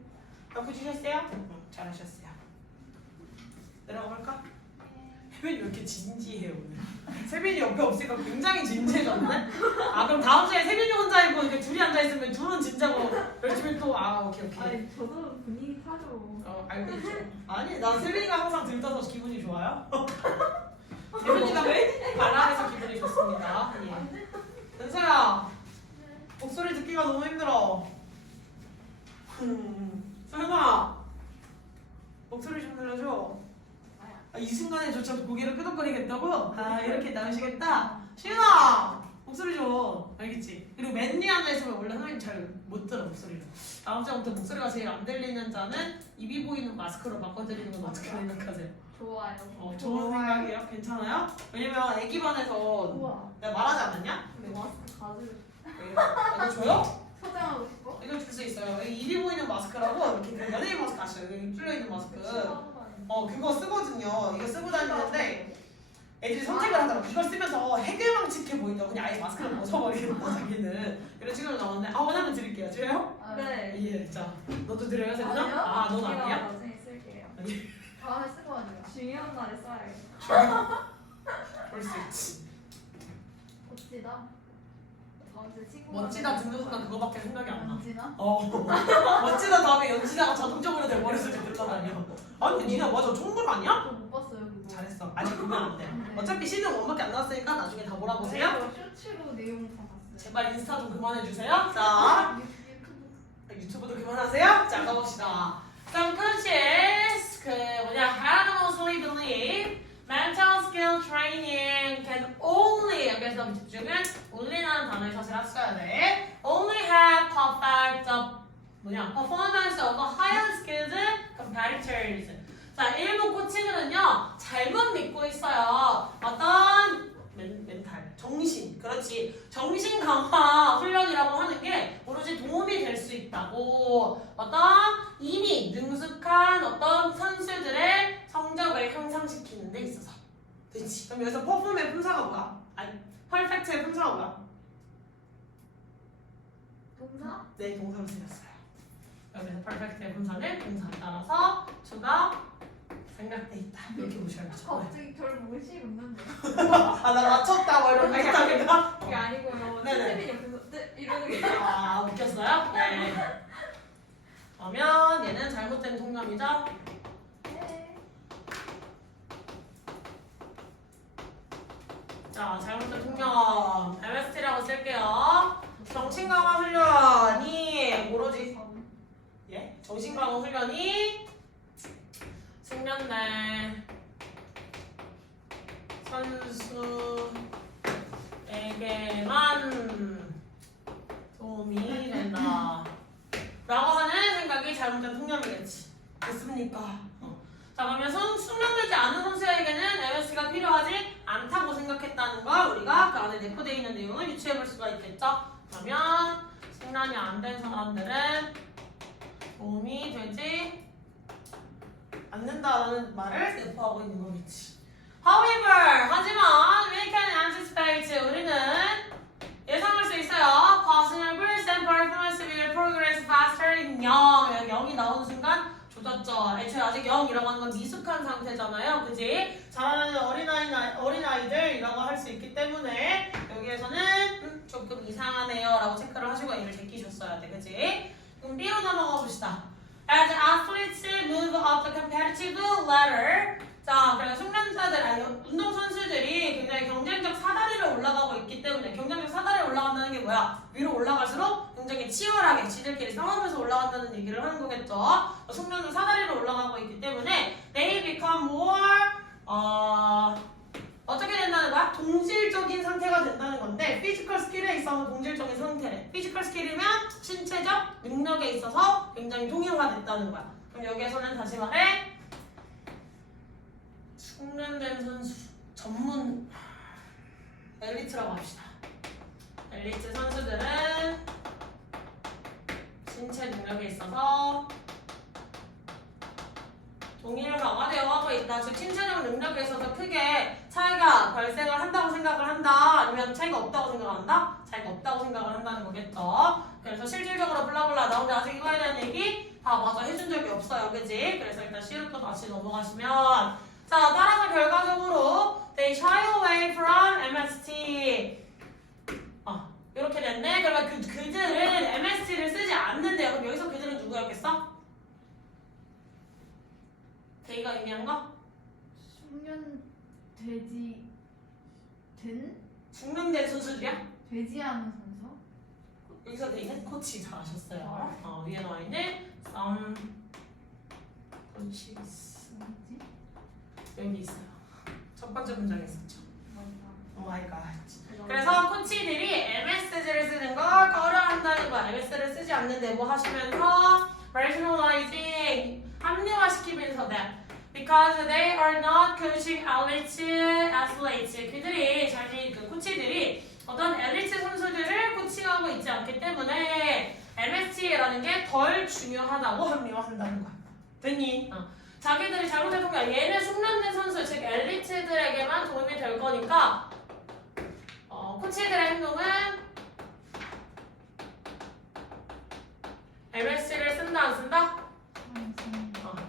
옆에 주셨어요? 응, 잘하셨어요. 내려가 볼까? 세빈이 왜 이렇게 진지해요 오늘? 세빈이 옆에 없으니까 굉장히 진지해졌네? 아 그럼 다음 주에 세빈이 혼자 있고 이렇게 둘이 앉아있으면 둘은 진짜고 열심히 또 오케이 아니 저도 분위기 타죠. 알고 있죠. 아니 난 세빈이가 항상 들떠서 기분이 좋아요. 세빈이가 왜 바람에서 기분이 좋습니다. 예. 은서야 목소리 듣기가 너무 힘들어. 소영아 목소리 좀 들려줘. 이 순간에조차 고개를 끄덕거리겠다고? 이렇게 나으시겠다? 시윤아 목소리 줘. 알겠지? 그리고 맨 뒤에 앉아있으면 원래 선생님 잘 못 들어 목소리를. 다음 주부터 목소리가 제일 안 들리는 자는 입이 보이는 마스크로 바꿔드리는 건 어떻게 생각하세요? 좋아요. 좋은 생각이에요? 괜찮아요? 왜냐면 애기반에서 우와. 내가 말하지 않았냐? 근데 마스크 가지고 이거 줘요? 소장하고 싶어? 이거 줄 수 있어요. 여기 입이 보이는 마스크라고 이렇게 그 연예인 마스크 아시죠? 여기 뚫려있는 마스크. 그거 쓰거든요. 이거 쓰고 다니는데 애들이 선택을 하더라고. 이걸 쓰면서 해결망측해 보인다고 그냥 아예 마스크를 벗어버리겠다 자기는. 이런 친구가 나왔는데 원하면 드릴게요. 줘요? 네. 예. 자, 너도 드려요, 세빈아? 아니요? 넌 아니야? 나중에 쓸게요. 아니. 다음에 쓰고 하세요. 중요한 날에 써야겠다. 볼 수 있지. 멋지다. 언제 친구 멋지다 듣는 순간 그거밖에 생각이 안 나. 멋지나? 멋지다 다음에 연지다가 자동적으로 내 머릿속에 들어다녀. 아니 니네 맞아 좋은 건 아니야? 저못 봤어요 그거. 잘했어. 아직 보면 안 돼. 네. 어차피 시즌 1밖에 안 나왔으니까 나중에 다 몰아보세요. 저 쇼츠로 내용 다 봤어요. 제발 인스타 좀 그만해주세요. 자, 유튜브도 그만하세요. 자, 가봅시다. Some coaches honestly believe mental skill training can only 여기서 집중은 only라는 단어에 사실 써야 돼. Only have performance of higher skilled competitors. 자, 일부 코치들은요 잘못 믿고 있어요. 어떤 멘탈, 정신, 그렇지. 정신 강화 훈련이라고 하는 게 오로지 도움이 될 수 있다고. 어떤 이미 능숙한 어떤 선수들의 성적을 향상시키는 데 있어서. 그렇지. 그럼 여기서 퍼폼의 품사가 뭐야? 아니, 퍼펙트의 품사가 뭐야? 동사? 네, 동사로 쓰였어요. 여기서 퍼펙트의 품사는 동사에 따라서 주가 생략돼 있다. 이렇게 보셔야죠. 갑자기 별 무시 웃는데. 나 맞췄다 뭐 이런 생각인가? 그게 아니고요. 네네. 선생님이 옆에서 네 이러는 게. 웃겼어요? 네. 그러면 얘는 잘못된 통념이죠? 네. 자, 잘못된 통념 MST라고 쓸게요. 정신강화 훈련이 오로지 정신강화 훈련이 숙련된 선수에게만 도움이 된다 라고 하는 생각이 잘못된 통념이겠지. 됐습니까? 자, 그러면 숙련되지 않은 선수에게는 MS가 필요하지 않다고 생각했다는 걸 우리가 그 안에 내포되어 있는 내용을 유추해 볼 수가 있겠죠. 그러면 숙련이 안 된 사람들은 도움이 되지 않는다라는 말을 내포하고 있는 거겠지. However, 하지만 we can anticipate 우리는 예상할 수 있어요. Personal growth and performance will progress faster in young. 여기 0이 나오는 순간 조졌죠. 애초에 아직 0이라고 하는 건 미숙한 상태잖아요. 그지? 자라나는 어린아이들이라고 할 수 있기 때문에 여기에서는 조금 이상하네요 라고 체크를 하시고 얘를 제끼셨어야 돼. 그지? 그럼 B로 넘어가 봅시다. As athletes move up the competitive ladder. 자, 그래 숙련자들, 운동선수들이 굉장히 경쟁적 사다리를 올라가고 있기 때문에 경쟁적 사다리에 올라간다는 게 뭐야? 위로 올라갈수록 굉장히 치열하게 지들끼리 싸우면서 올라간다는 얘기를 하는 거겠죠. 숙련자 사다리로 올라가고 있기 때문에 they become more 어떻게 된다는 거야? 동질적인 상태가 된다는 건데 피지컬 스킬에 있어서 동질적인 상태래. 피지컬 스킬이면 신체적 능력에 있어서 굉장히 동일화됐다는 거야. 그럼 여기에서는 다시 말해 숙련된 선수 전문 엘리트라고 합시다. 엘리트 선수들은 신체 능력에 있어서 동일하가 되어가고 있다. 즉 신체적 능력에 있어서 크게 차이가 발생을 한다고 생각을 한다. 아니면 차이가 없다고 생각한다? 차이가 없다고 생각을 한다는 거겠죠. 그래서 실질적으로 블라블라 나오는데 아직 이거에 대한 얘기 다 마저 해준 적이 없어요. 그지? 그래서 일단 C로 다시 넘어가시면 자 따라서 결과적으로 they shy away from MST 이렇게 됐네. 그러면 그들은 MST를 쓰지 않는데요. 그럼 여기서 그들은 누구였겠어? 데이가 의미한 거? 숙련되지 된? 숙련된 선수들이야? 되지않은 선수? 여기서 데이는 코치 잘하셨어요. 위에 나와 있는 some coaches 뭐지? 여기 있어요. 첫 번째 문장에 있었죠. 오 마이 갓. 맞아. 그래서 코치들이 MSG를 쓰는 걸 꺼려한다는 거야. MS를 쓰지 않는데 뭐 하시면서 rationalizing 합리화시키면서 that because they are not coaching elite athletes 그들이 자기 그 코치들이 어떤 엘리트 선수들을 코칭하고 있지 않기 때문에 MST라는 게 덜 중요하다고 합리화한다는 거야. 됐니? 자기들이 잘못했던 거야. 얘는 숙련된 선수 즉 엘리트들에게만 도움이 될 거니까 코치들의 행동은 MSC를 쓴다 안 쓴다?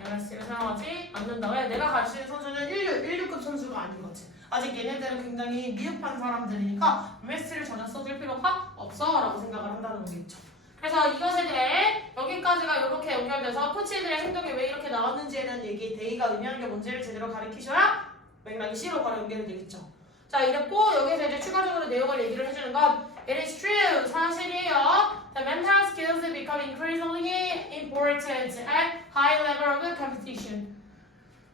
MSC를 사용하지 않는다. 왜? 내가 가르치는 선수는 1류급 선수가 아닌 거지. 아직 얘네들은 굉장히 미흡한 사람들이니까 MSC를 전혀 써줄 필요가 없어 라고 생각을 한다는 거겠죠. 그래서 이것에 대해 여기까지가 이렇게 연결돼서 코치들의 행동이 왜 이렇게 나왔는지에 대한 얘기 데이가 의미하는 게 뭔지를 제대로 가르치셔야 맥락이 C로 바로 연결이 되겠죠. 자 이랬고 여기서 이제 추가적으로 내용을 얘기를 해주는 건 It is true 사실이에요. The mental skills become increasingly important at high level of competition.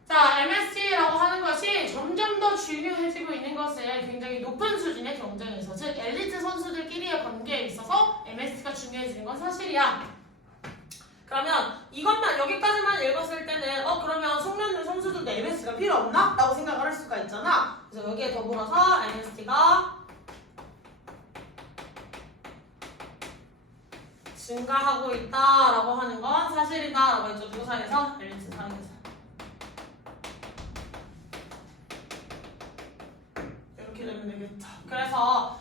자 MST라고 하는 것이 점점 더 중요해지고 있는 것은 굉장히 높은 수준의 경쟁에서 즉 엘리트 선수들끼리의 관계에 있어서 MST가 중요해지는 건 사실이야. 그러면 이것만 여기까지만 읽었을 때는 그러면 숙련된 선수들도 MST가 필요 없나? 라고 생각을 할 수가 있잖아. 그래서 여기에 더불어서 MST가 증가하고 있다라고 하는 건 사실이다라고 했죠. 누구 사이에서? 엘리트 사이에서. 이렇게 되면 되겠죠. 그래서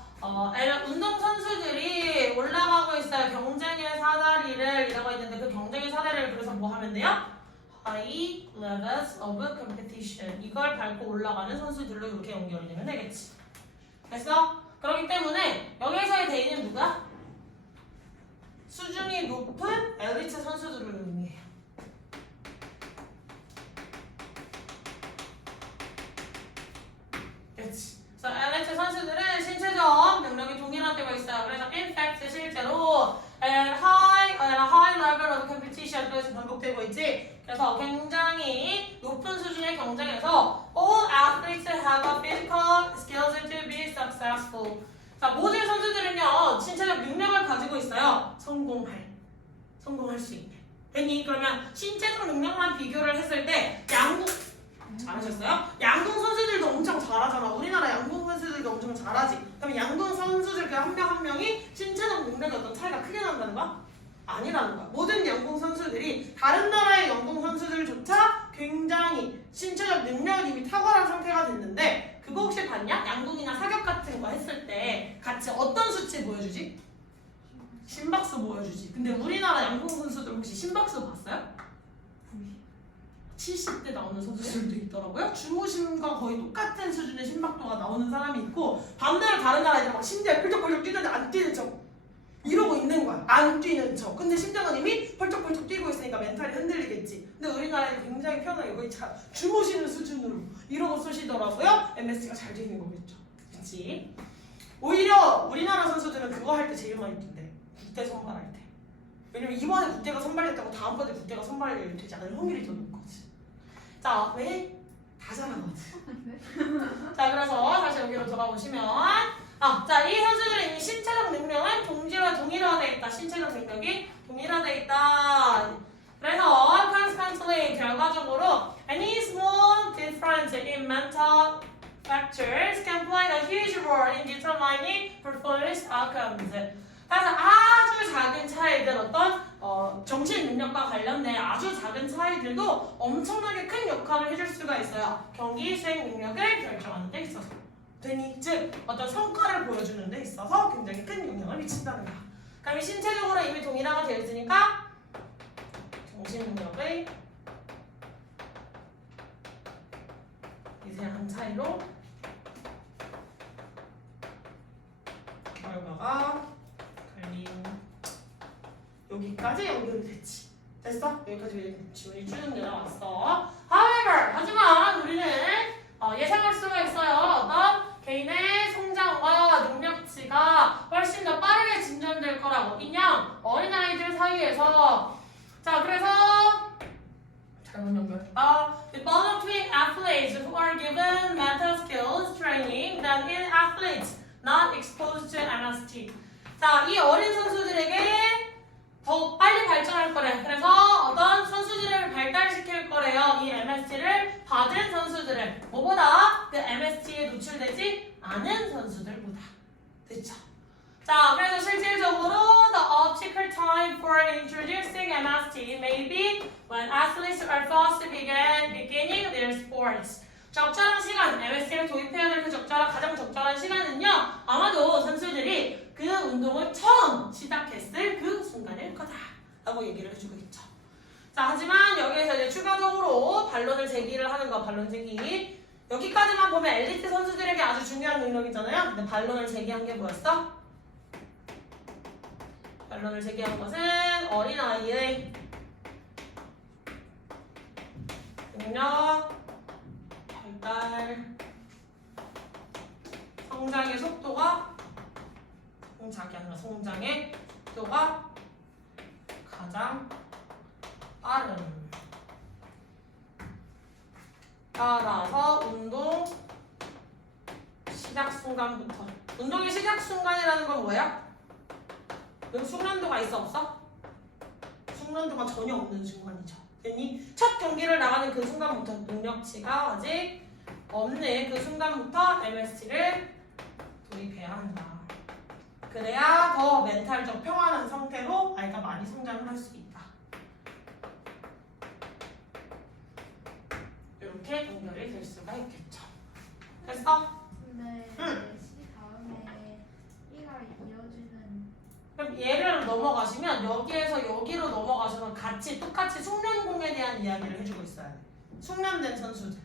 운동 선수들이 올라가고 있어요. 경쟁의 사다리를 이라고 했는데 그 경쟁의 사다리를 그래서 뭐 하면 돼요? High levels of competition. 이걸 밟고 올라가는 선수들로 이렇게 연결이 되면 되겠지. 됐어? 그렇기 때문에 여기서의 대인은 누가? 수준이 높은 엘리트 선수들을 의미해요. 그렇지. 그래서 엘리트 선수들은 신체적 능력이 동일화되고 있어요. 그래서 in fact 실제로 at high level of competition 그래서 반복되고 있지. 그래서 굉장히 높은 수준의 경쟁에서 all athletes have a physical skills to be successful. 자, 모든 선수들은요 신체적 능력을 가지고 있어요. 성공할 수 있는. 됐니? 그러면 신체적 능력만 비교를 했을 때 양궁 잘하셨어요? 양궁 선수들도 엄청 잘하잖아. 우리나라 양궁 선수들도 엄청 잘하지. 그러면 양궁 선수들 그 한 명 한 명이 신체적 능력에 어떤 차이가 크게 난다는 거야? 아니라는 거야. 모든 양궁 선수들이 다른 나라의 양궁 선수들조차 굉장히 신체적 능력이 이미 탁월한 상태가 됐는데 그거 혹시 봤냐? 양궁이나 사격 같은 거 했을 때 같이 어떤 수치 보여주지? 심박수 보여주지. 근데 우리나라 양궁 선수들 혹시 심박수 봤어요? 70대 나오는 선수들도 있더라고요. 주무심과 거의 똑같은 수준의 심박도가 나오는 사람이 있고 반대로 다른 나라 애들 막 심장이 펄쩍펄쩍 뛰는데 안 뛰는 척 이러고 있는 거야. 안 뛰는 척. 근데 심장은 이미 펄쩍펄쩍 뛰고 있으니까 멘탈이 흔들리겠지. 근데 우리나라에 굉장히 편하게 거의 주무시는 수준으로 이러고 쓰시더라고요. MST가 잘 되는 거겠죠. 그치? 오히려 우리나라 선수들은 그거 할 때 제일 많이 뛴대. 국대 선발할 때. 왜냐면 이번에 국대가 선발했다고 다음번에 국대가 선발이 되지 않을 확률이 더 높거든. 자, 왜? 다 잘하거든. 자, 그래서 다시 여기로 돌아보시면 자, 이 선수들의 이미 신체적 능력은 동일화되어 있다. 신체적 능력이 동일화되어 있다. 그래서 consequently 결과적으로 any small difference difference in mental factors can play a huge role in determining performance outcomes. 따라서 아주 작은 차이들, 어떤 정신 능력과 관련된 아주 작은 차이들도 엄청나게 큰 역할을 해줄 수가 있어요. 경기 수행 능력을 결정하는 데 있어서. 되니 즉 어떤 성과를 보여주는 데 있어서 굉장히 큰 영향을 미친다는 거야. 그럼 신체적으로 이미 동일화가 되어 있으니까 정신 능력의 미세한 차이로 결과가 갈림. 여기까지 연결이 됐지. 됐어? 여기까지 지문이 쭉 내려왔어. However, 하지만 우리는 예상할 수가 있어요. 어떤 개인의 성장과 능력치가 훨씬 더 빠르게 진전될 거라고. 인형 어린아이들 사이에서. 자, 그래서 잘못 연결했다. Developing athletes who are given mental skills training than in athletes not exposed to MST. 자, 이 어린 선수들에게 더 빨리 발전할 거래. 그래서 어떤 선수들을 발달시킬 거래요. 이 MST를 받은 선수들을. 뭐보다? 그 MST에 노출되지 않은 선수들보다. 됐죠? 자, 그래서 실질적으로 the optimal time for introducing MST may be when athletes are first beginning their sports. 적절한 시간, MST를 도입해야 될 그 가장 적절한 시간은요, 아마도 선수들이 그 운동을 처음 시작했을 그 순간일 거다 라고 얘기를 해주고 있죠. 자, 하지만 여기에서 이제 추가적으로 반론을 제기를 하는 거, 반론 제기. 여기까지만 보면 엘리트 선수들에게 아주 중요한 능력이잖아요. 근데 반론을 제기한 게 뭐였어? 반론을 제기한 것은 어린아이의 능력, 발달, 성장의 속도가 성장의 속도가 가장 빠른. 따라서 운동 시작 순간부터. 운동의 시작 순간이라는 건 뭐야? 여기 숙련도가 있어 없어? 숙련도가 전혀 없는 순간이죠. 괜히 첫 경기를 나가는 그 순간부터 능력치가 아직 없는 그 순간부터 MST를 도입해야 한다. 그래야 더 멘탈적 평안한 상태로 아이가 많이 성장을 할 수 있다. 이렇게 연결이 될 수가 있겠죠. 됐어? 근데 응. C 다음에 E가 이어지는. 그럼 얘를 넘어가시면 여기에서 여기로 넘어가셔서 똑같이 숙련공에 대한 이야기를 해주고 있어야 돼. 숙련된 선수들.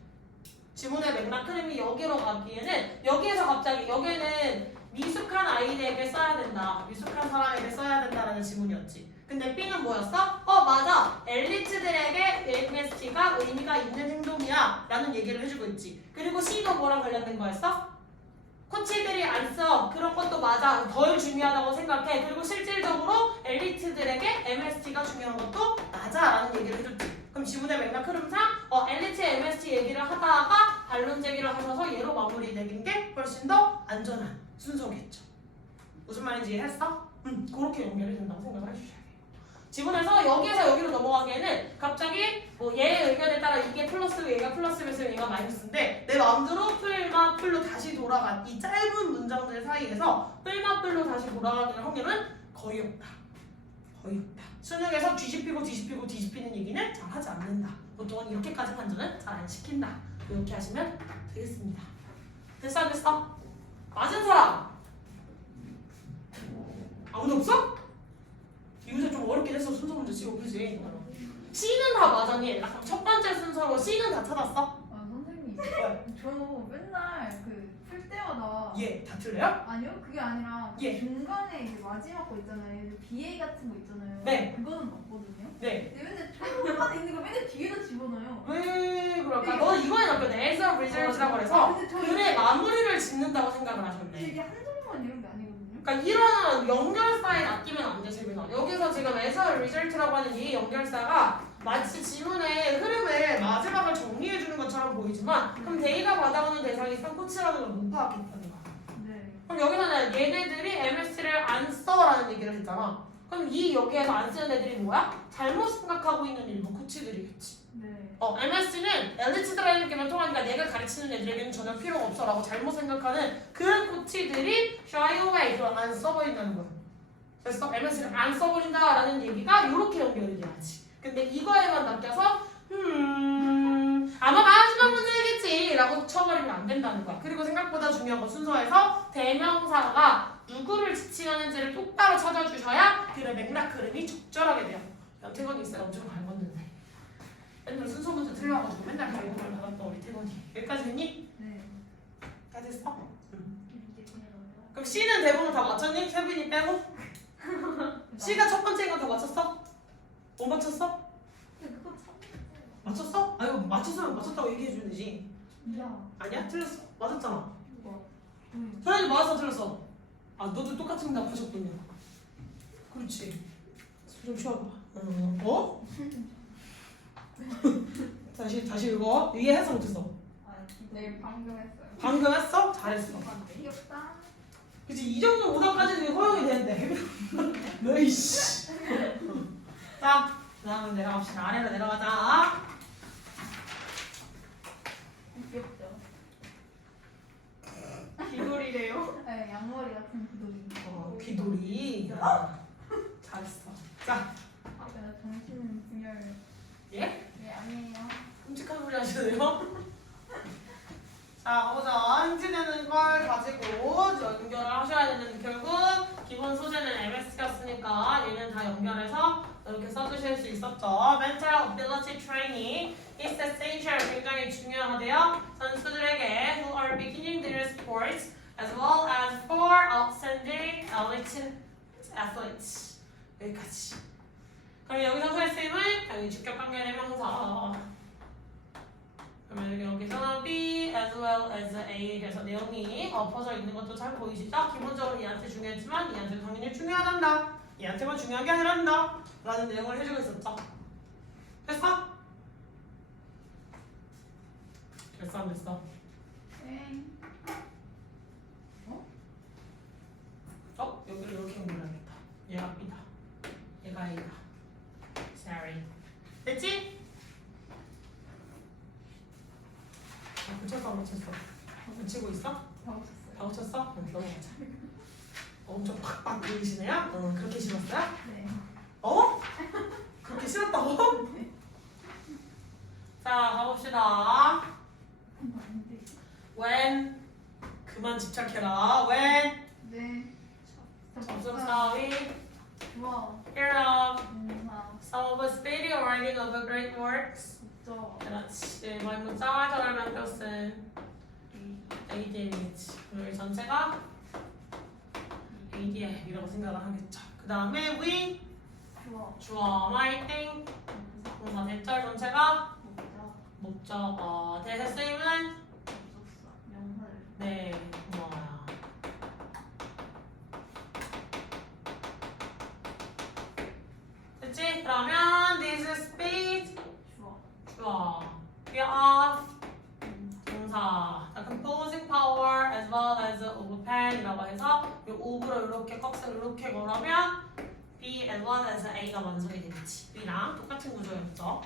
지문의 맥락 흐름이 여기로 가기에는 여기에서 갑자기 여기는 미숙한 아이들에게 써야 된다. 미숙한 사람에게 써야 된다라는 지문이었지. 근데 B는 뭐였어? 맞아. 엘리트들에게 MST가 의미가 있는 행동이야 라는 얘기를 해주고 있지. 그리고 C도 뭐랑 관련된 거였어? 코치들이 안 써. 그런 것도 맞아. 덜 중요하다고 생각해. 그리고 실질적으로 엘리트들에게 MST가 중요한 것도 맞아 라는 얘기를 해줬지. 그럼 지문의 맥락 흐름상 엘리트 MST 얘기를 하다가 반론 제기를 하셔서 얘로 마무리되는 게 훨씬 더 안전한 순서겠죠. 무슨 말인지 이해했어? 그렇게 연결이 된다고 생각을 해주셔야 돼요. 지문에서 여기에서 여기로 넘어가기에는 갑자기 얘의 의견에 따라 이게 플러스고 얘가 플러스였으면 얘가 마이너스인데 내 마음대로 풀마 풀로 다시 돌아간 이 짧은 문장들 사이에서 풀마 풀로 다시 돌아가는 확률은 거의 없다. 거의 없다. 수능에서 뒤집히는 얘기는 잘 하지 않는다. 보통은 이렇게까지 판단은 잘 안 시킨다. 이렇게 하시면 되겠습니다. 됐어? 맞은 사람? 아무도 없어? 이 문제 좀 어렵긴 했어. 순서 문제 치고 그지? C는 다 맞았니? 그럼 첫 번째 순서로 C는 다 찾았어? 선생님, 왜? 저 맨날 풀 때마다. 다 틀려요? 아니요, 그게 아니라 예. 중간에 이제 마지막 거 있잖아요. BA 같은 거 있잖아요. 네. 그거는 맞거든요. 네. 근데 맨날 초반에 있는 거 맨날 뒤에다 집어넣어요. 왜 그럴까? 너 이거에 남겼네. As a result라고 해서 근데 저 글의 마무리를 짓는다고 생각을 근데 하셨네. 이게 한 점만 이런 게 아니거든요. 그러니까 이런 연결사에 낚이면 안 돼, 재민아. 여기서 지금 as a result라고 하는 이 연결사가 마치 지문의 흐름을 마지막을 정리해 주는 것처럼 보이지만 그럼 데이가 받아오는 대상이 코치라는 걸 못 파악했다는 거야. 네. 그럼 여기서는 얘네들이 MST를 안 써라는 얘기를 했잖아. 그럼 이 여기에서 안 쓰는 애들이 뭐야? 잘못 생각하고 있는 일부 코치들이겠지. 네. MS는 엘리트들에게만 통하니까 내가 가르치는 애들에게는 전혀 필요가 없어라고 잘못 생각하는 그 코치들이 shy away, 그걸 안 써버린다는 거야. 그래서 MS를 안 써버린다라는 얘기가 이렇게 연결이 돼야지. 근데 이거에만 맡겨서 아마 마지막 문제겠지 라고 쳐버리면 안 된다는 거야. 그리고 생각보다 중요한 건 순서에서 대명사가 누구를 지칭하는지를 똑바로 찾아주셔야 글의 맥락 흐름이 적절하게 돼요. 연태건이 있어요. 엄청 밟았는데 맨날 순서 문제 틀려가지고 맨날 발목을 받았던 우리 태건이. 여기까지 됐니? 네. 다 됐어? 이제 그냥 그럼 C는 대부분 다 맞췄니? 세빈이 빼고? C가 첫 번째인 거 다 맞췄어? 못 맞췄어? 그거 참. 맞췄어? 아이고 맞췄으면 맞췄다고 얘기해주면 되지. 야. 아니야? 틀렸어. 맞았잖아. 이거. 서현이 맞았어 틀렸어? 아 너도 똑같은 답 하셨군요. 그렇지. 좀 쉬어봐. 어? 다시 읽어. 이해했어 못했어? 네, 방금 했어요. 방금 했어? 잘했어. 귀엽다. 그치 이 정도 오답까지는 허용이 되는데. 너이씨. 자, 그다음에 내려갑시다. 아래로 내려가자. 귀엽죠. 귀돌이래요? 네, 양머리 같은 귀돌이. 귀돌이. 잘했어. 자, 아, 내가 정신 분열. 예? 네, 아니에요. 끔찍한 소리 하시네요. 자, 가보자. 힌트되는 걸 가지고 연결을 하셔야 되는 결국 기본 소재는 MS였으니까 얘는 다 연결해서 이렇게 써주실 수 있었죠. Mental Ability Training is essential. 굉장히 중요하대요. 선수들에게 who are beginning their sports as well as for outstanding elite athletes. 여기까지. 그럼 여기서 소의 쓰임은 당연히 주격 관계 대명사. 그러면 여기서는 B as well as A 그래서 내용이 엎어져 있는 것도 잘 보이시죠? 기본적으로 얘한테 중요했지만 얘한테도 당연히 중요하단다. 얘한테만 중요한 게 아니란다. 라는 내용을 해주고 있었죠. 됐어? 됐어 안 됐어? 땡. 여기를 이렇게 연결해야겠다. 얘가 B다. 얘가 A다. Sorry. 됐지? 붙였어 안 붙였어? 붙이고 있어? 다 오셨어요. 다 붙였어? 응, 넘어가자. 엄청 팍팍 보이시네요? 그렇게 싫었어요? 네. 어? 그렇게 싫었다고? 자, 가봅시다. 안 돼. When 그만 집착해라. When 네. 점점 싸위 와. hear of 뭔가 some of us video writing of a great works. 진짜. 그렇지. 말문장을 전하면 것은 ADM이겠지. 여기 전체가 ADM이라고 생각을 하겠죠. 그 다음에 we 좋아. 주어 writing 동사 대절 전체가 먹자. 목적어 대세 쓰임은 없었어. 명사를. 네 고마워요. 됐지? 그러면 this speed 좋아. 주어 be of 동사 자, composing power as well as open이라고 해서 이 of로 이렇게 꺽쇠를 이렇게 걸으면 B as well as A가 완성이 되겠지. B랑 똑같은 구조였죠.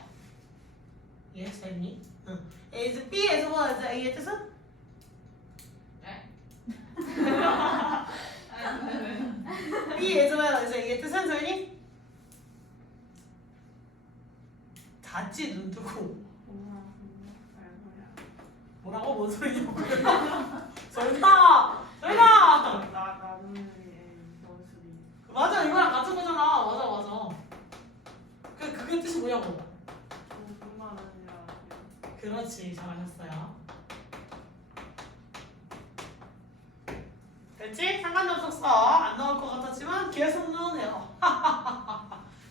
이해했니? 응. is B as well as A의 뜻은? B as well as A의 뜻은 소연이? 닫지 눈 뜨고 뭐라고? 뭔 소리냐고. 소연아! 소연아! 나는 원숭이. 맞아 이거랑 같은 거잖아. 맞아. 그게 뜻이 뭐냐고. 뿐만 아니라 그렇지 잘하셨어요. 됐지? 상관없어 써. 안 나올 것 같았지만 계속 나오네요.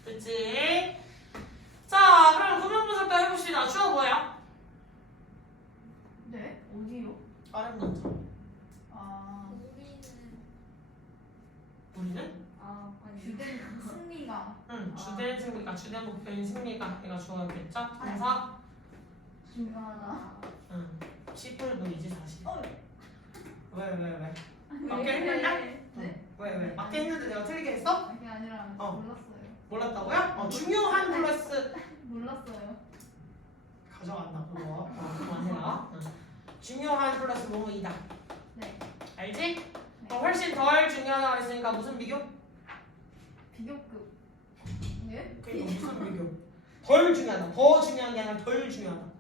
됐지? 자 그럼 구명분석도 해봅시다. 주어 뭐야? 네? 어디요? 빠른 먼저. 아. 우리는? 아, 주된 승리가. 응 주된 승리가 주된 목표인 승리가 얘가 주어였겠죠? 동사? 중요하다. 응 10분 보이지 사실. 어. 왜? 맞게 했는데? 네? 왜? 맞게 했는데 내가 틀리게 했어? 그게 아니라 어. 몰랐어요. 몰랐다고요? 중요한 플러스 몰랐어요. 가져간다 그거. 그만해라. 중요한 플러스 뭐뭐이다. 네. 알지? 훨씬 덜 중요하다고 했으니까 무슨 비교? 비교급. 예? 그러니까 무슨 비교? 덜 중요하다. 더 중요한 게 아니라 덜 중요하다.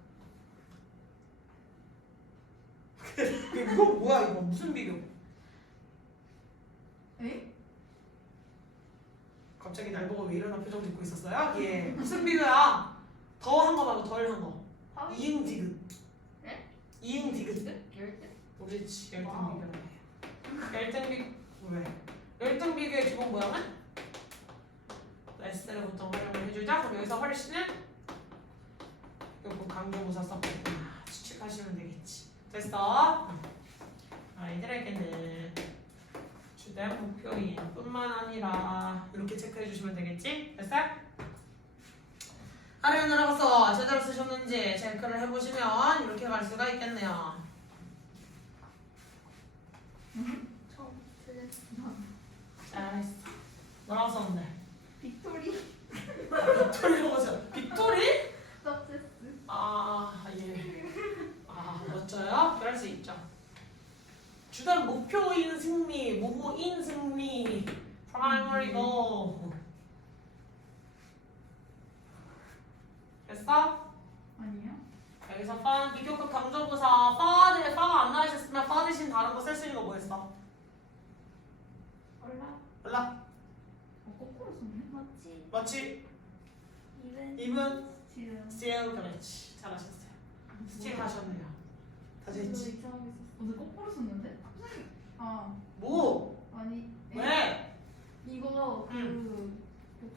이거 뭐야 이거 무슨 비교? 에? 갑자기 날 보고 왜 이러나 표정 짓고 있었어요? 예. 무슨 비교야? 더 한 거 말고 덜 한 거. 하위? 이응 디귿. 네? 이응 디귿. 열대? 그렇지. 열등 와우. 비교라고 해요. 열등 비 왜? 열등 비교의 기본 모양은? S를 보통 활용을 해주자. 그럼 여기서 훨씬은 요거 강조부사 썼겠구나. 추측하시면 되겠지. 됐어? 아이들에게는 주된 목표인 뿐만 아니라 이렇게 체크해 주시면 되겠지? 됐어? 하루에 날아가서 제대로 쓰셨는지 체크를 해보시면 이렇게 갈 수가 있겠네요. 처음 틀렸어. 잘했어. 뭐라고 썼는데? 빅토리. 빅토리라고 했어요. 빅토리? 석세스. 아, 예. 아, 멋져요? 그럴 수 있죠. 주된 목표인 승리, 모모인 승리, primary goal. 됐어? 아니요? 여기서 fun, 비교급 강조부사, f가 안 나오셨으면 f 대신 다른 거 쓸 수 있는 거 뭐였어? 몰라. 몰라? 거꾸로 썼네? 맞지? 맞지? 이ven even, 지금. still, 그렇지. 잘하셨어요. 스틸 하셨네요. 다 됐지? 이상하게 썼어. 근데 거꾸로 썼는데? 아, 뭐? 아니. 에? 왜? 이거 그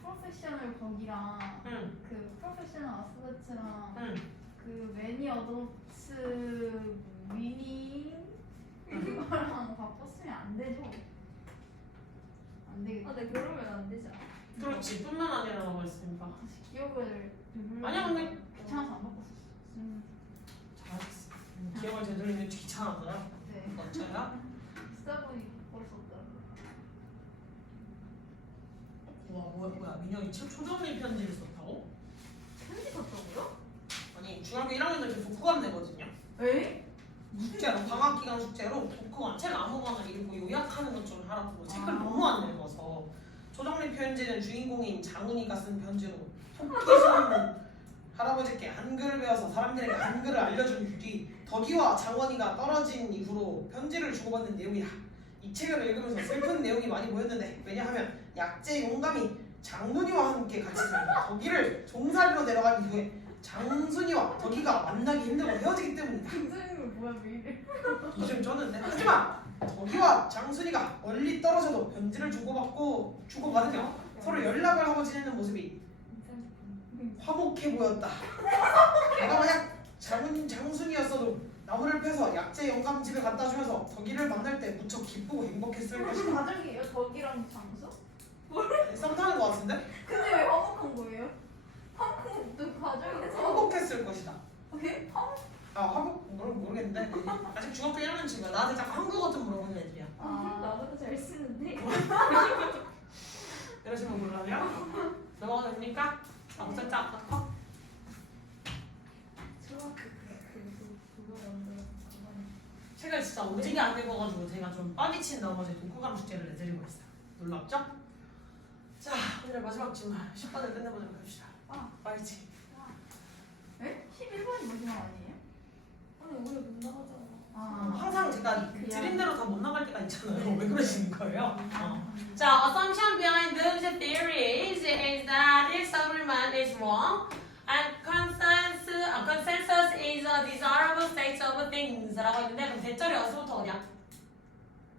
프로페셔널 거기랑 응, 그 프로페셔널 아스베트랑 응. 그 매니 어도츠 미니 이거랑 바꿨으면 안 되죠? 안 되겠다. 네 그러면 안 되지 않아? 그렇지. 뿐만 아니라라고 했으니까. 다시 기억을 아니야, 근데 귀찮아서 안 바꿨었어. 잘했어. 기억을 제대로 했는데 귀찮았더라. 네. 멋져요? 쓰다 보니 바꿔 썼더라고. 와, 뭐야. 민혁이 초정리 편지를 썼다고? 편지 썼다고요? 아니, 중학교 1학년 때 독후감 내거든요. 에이? 숙제로, 방학기간 숙제로 독후감, 책 아무거나 읽고 요약하는 것 좀 하라고. 책을 아. 너무 안 읽어서. 초정리 편지는 주인공인 장훈이가 쓴 편지로 토끼 할아버지께 한글을 배워서 사람들에게 한글을 알려준 뒤 덕이와 장원이가 떨어진 이후로 편지를 주고받는 내용이다. 이 책을 읽으면서 슬픈 내용이 많이 보였는데 왜냐하면 약재 용감이 장문이와 함께 같이 살다 덕이를 종살이로 내려간 이후에 장순이와 덕이가 만나기 힘들고 헤어지기 때문이다. 선생님은 뭐야 왜 이래? 이름 쩌는데? 하지만 덕이와 장순이가 멀리 떨어져도 편지를 주고받으며 서로 연락을 하고 지내는 모습이 화목해 보였다. 내가 만약 장순이었어도 나무를 패서 약재 영감집에 갖다 주면서 덕이를 만날 때 무척 기쁘고 행복했을 것이다. 가족이에요? 덕이랑 장수? 썸 타는 것 같은데? 근데 왜 화목한 거예요? 화목도 가족에서 행복했을 것이다. 왜? 아 화목 모르겠는데 아직 중학교 1학년 친구야. 나한테 자꾸 한국어 좀 물어보는 애들이야. 나보다 잘 쓰는데? 이러시면 몰라요? 넘어가도 됩니까? 짜 커? 초등학교 그거 만들어 책을 진짜 오지게 안 읽어가지고 제가 좀 빠지친 나머지 독후감 숙제를 내드리고 있어요. 놀랍죠? 자 오늘 마지막 질문 10번을 끝내보도록 합시다. 빨리지. 에? 11번이 마지막 아니에요? 아니 오늘 못 나가잖아. 항상 제가 그냥- 드린 대로 다 못 나갈 때가 있잖아요. 왜 그러시는 거예요? 자, assumption behind those theories is that disagreement is wrong and consensus is a desirable state of things 라고 했는데 그럼 대절이 어디서부터 어디야?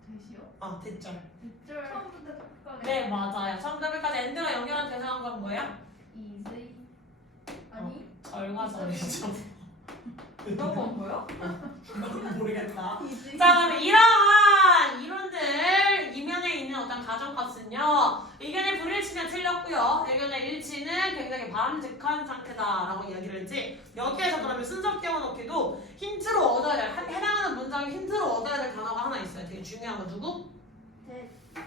대시요? 대절. 대절 처음부터 끝까지 네, 맞아요. 처음부터 끝까지 엔드가 연결한 대상한 건 뭐예요? 이제 아니 절과 절이죠. 그런 건 뭐야? 그건 모르겠다. 이제 자, 그럼 이러한 이론들 이면에 있는 어떤 가정값은요 의견의 불일치는 틀렸고요 의견의 일치는 굉장히 바람직한 상태다라고 이야기를 했지. 여기에서 그러면 순서 띄워넣기도 힌트로 얻어야 될 해당하는 문장에 힌트로 얻어야 될 단어가 하나 있어요. 되게 중요한 거 누구?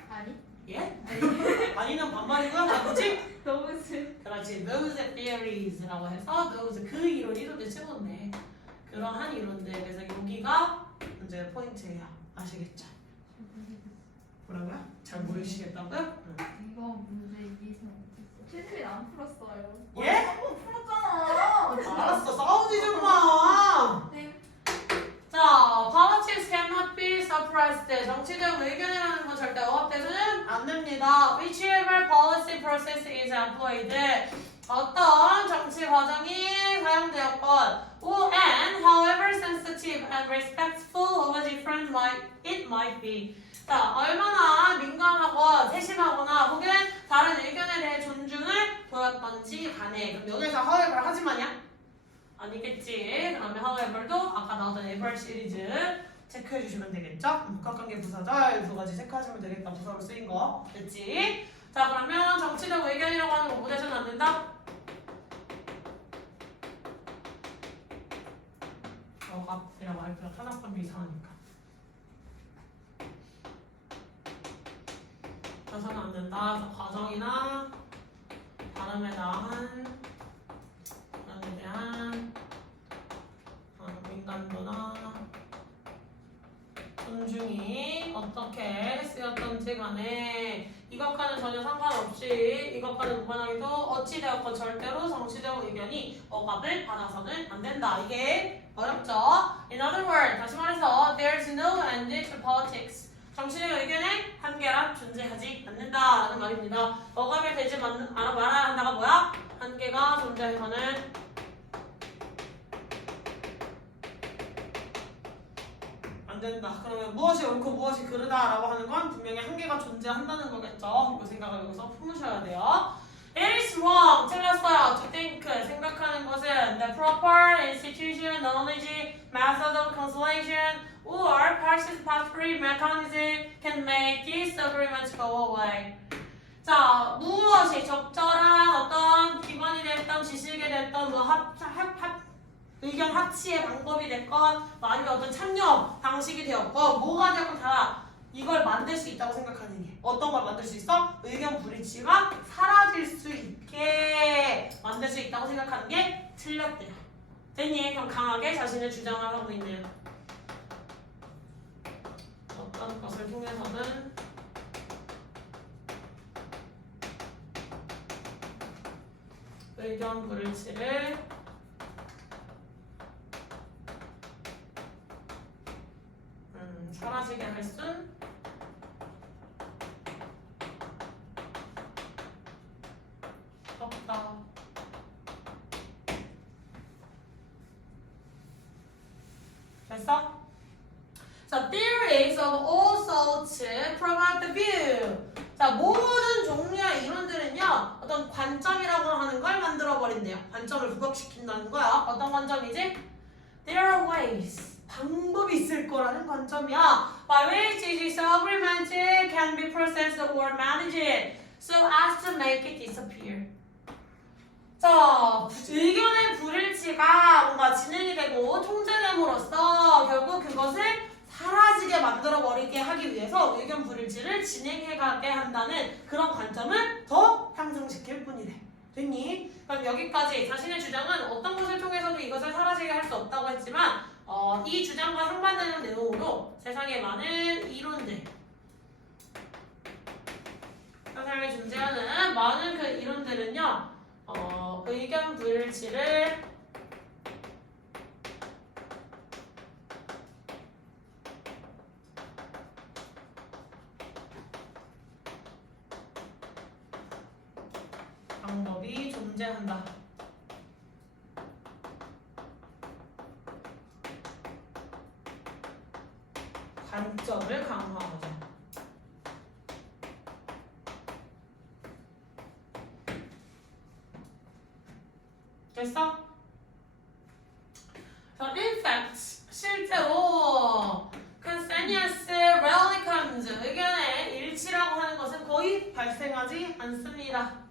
아니? 예? 아니는 반말이고요. 뭐지? 너무 슬. 그렇지. Those theories라고 해서 those 그 이론이 도대체 뭔데? 그러한 이론들. 그래서 여기가 이제 포인트예요. 아시겠죠? 뭐라고요? 잘 모르시겠다고요? 응. 이거 문제 이해서 못했어. 최수빈 안 풀었어요. 예? 한번 풀었잖아. 알았어. 싸우지 좀 마. 네. 자, politics cannot be suppressed. 정치적 의견이라는 건 절대 억압돼서는 안 됩니다. Whichever policy process is employed. 어떤 정치 과정이 사용되었건, and however sensitive and respectful of a different it might be. 자, 얼마나 민감하고 세심하거나 혹은 다른 의견에 대해 존중을 보였던지 간에. 그럼 여기서 however 하지만이야? 아니겠지. 그러면 however도 아까 나왔던 ever 시리즈 체크해 주시면 되겠죠? 복합관계 부사절 두 가지 체크하시면 되겠다. 부사로 쓰인 거. 됐지? 자, 그러면 정치적 의견이라고 하는 거 못하셔는 안 된다? 억압이라고 할 때가 탄압감이 이상하니까. 그래서는 안 된다. 그래서 과정이나 발음에 대한 민감도나 존중이 어떻게 쓰였던지 간에 이것과는 전혀 상관없이 이것과는 무관하게도 어찌되었건 절대로 정치적 의견이 억압을 받아서는 안 된다. 이게 어렵죠? In other words, 다시 말해서 there's no end to politics. 정치적 의견에 한계란 존재하지 않는다라는 말입니다. 억압이 되지 말아야 한다가 뭐야? 한계가 존재해서는 안 된다. 그러면 무엇이 옳고 무엇이 그르다라고 하는 건 분명히 한계가 존재한다는 거겠죠. 이거 생각을 여기서 품으셔야 돼요. It is wrong. 틀렸어요. To think. 생각하는 것은 the proper institution, knowledge, method of conciliation, or participatory mechanism can make disagreements go away. 자, 무엇이 적절한 어떤 기관이 됐던 지식이 됐던 뭐 의견 합치의 방법이 됐건 아니면 어떤 참여 방식이 되었건 뭐가 되었건 다 이걸 만들 수 있다고 생각하는 게 어떤 걸 만들 수 있어? 의견 불일치가 사라질 수 있게 만들 수 있다고 생각하는 게 틀렸대요. 됐니? 그럼 강하게 자신의 주장을 하고 있네요. 어떤 것을 통해서는 의견 불일치를 사라지게 할 순 없다. 됐어? 자, theories of all sorts provide the view. 자, 모든 종류의 이론들은요, 어떤 관점이라고 하는 걸 만들어버린대요. 관점을 부각시킨다는 거야. 어떤 관점이지? There are ways. 방법이 있을 거라는 관점이야. By which disagreement can be processed or managed so as to make it disappear. 자, 의견의 불일치가 뭔가 진행이 되고 통제됨으로써 결국 그것을 사라지게 만들어버리게 하기 위해서 의견 불일치를 진행해가게 한다는 그런 관점을 더 향상시킬 뿐이래. 됐니? 그럼 여기까지 자신의 주장은 어떤 것을 통해서도 이것을 사라지게 할 수 없다고 했지만 이 주장과 상반되는 내용으로 세상에 많은 이론들 세상에 존재하는 많은 그 이론들은요 의견 불일치를 방법이 존재한다. 관점을 강화하자. 됐어? 자, in fact, 실제로 consensus rarely comes. 의견의 일치라고 하는 것은 거의 발생하지 않습니다.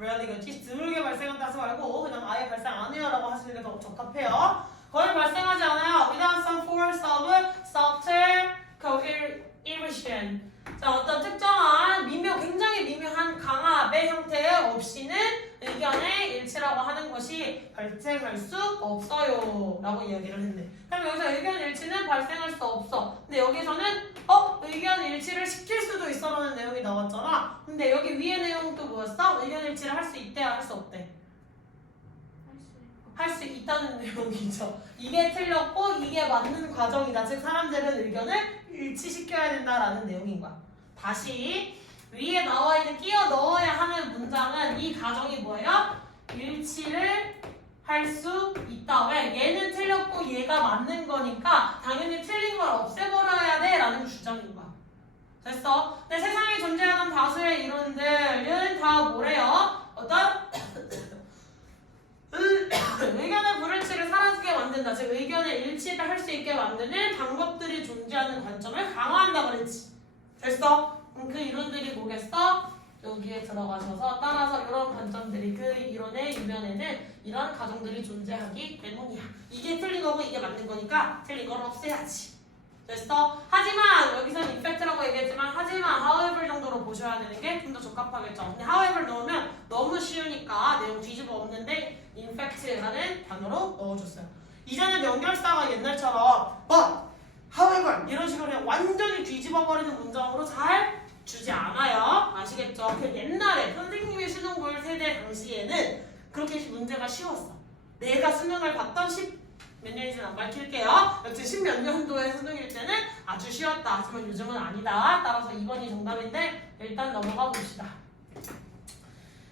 rarely가 드물게 발생한다 하지 말고 그냥 아예 발생 안 해요 라고 하시는 게 더 적합해요. 거의 발생하지 않아요. without some force of subtle coercion. 자, 어떤 특정한 굉장히 미묘한 강압의 형태 없이는 의견의 일치라고 하는 것이 발생할 수 없어요 라고 이야기를 했네. 그럼 여기서 의견 일치는 발생할 수 없어. 근데 여기서는 의견 일치를 시킬 수도 있어 라는 내용이 나왔잖아. 근데 여기 위에 내용은 또 뭐였어? 의견 일치를 할 수 있대, 할 수 없대? 할 수 있다는 내용이죠. 이게 틀렸고 이게 맞는 과정이다. 즉 사람들은 의견을 일치시켜야 된다라는 내용인 거야. 다시 위에 나와 있는 끼워 넣어야 하는 문장은 이 가정이 뭐예요? 일치를 할 수 있다. 왜? 얘는 틀렸고 얘가 맞는 거니까 당연히 틀린 걸 없애버려야 돼 라는 주장인 거야. 됐어? 근데 세상에 존재하는 다수의 이론들은 다 뭐래요? 어떤 의견의 불일치를 사라지게 만든다. 즉 의견의 일치를 할 수 있게 만드는 방법들이 존재하는 관점을 강화한다 그랬지. 됐어? 그 이론들이 뭐겠어? 여기에 들어가셔서 따라서 이런 관점들이 그 이론의 이면에는 이런 가정들이 존재하기 때문이야. 이게 틀린 거고 이게 맞는 거니까 틀린 걸 없애야지. 됐어? 하지만 여기서는 임팩트라고 얘기했지만 하지만 however 정도로 보셔야 되는 게 좀 더 적합하겠죠. 근데 however 넣으면 너무 쉬우니까 내용 뒤집어 엎는데 임팩트라는 단어로 넣어줬어요. 이제는 연결사가 옛날처럼 but, however 이런 식으로 그냥 완전히 뒤집어버리는 문장으로 잘 주지 않아요. 아시겠죠? 그 옛날에 선생님이 수능 볼 세대 당시에는 그렇게 문제가 쉬웠어. 내가 수능을 봤던 몇 년인지는 안 밝힐게요. 여튼 10몇 년도의 수능일 때는 아주 쉬웠다. 하지만 요즘은 아니다. 따라서 2번이 정답인데 일단 넘어가 봅시다.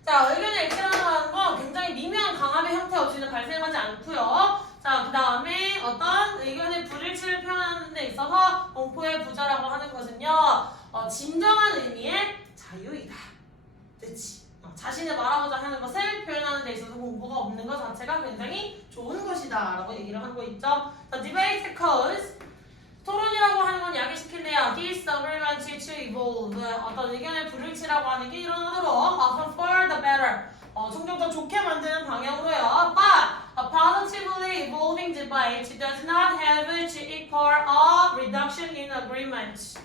자, 의견의 일치라는 건 굉장히 미묘한 강압의 형태 없이는 발생하지 않고요. 자, 그 다음에 어떤 의견의 불일치를 표현하는 데 있어서 공포의 부자라고 하는 것은요. 진정한 의미의 자유이다. 그치? 자신의 말하고자 하는 것을 표현하는 데 있어서 공포가 없는 것 자체가 굉장히 좋은 것이다 라고 얘기를 하고 있죠. 자, debate cause 토론이라고 하는 건 야기시킬래요. disagreement to evolve 어떤 의견의 불일치라고 하는 게 일어나도록 often for the better 종종 더 좋게 만드는 방향으로요. But a positively evolving debate does not have to equal a reduction in agreement.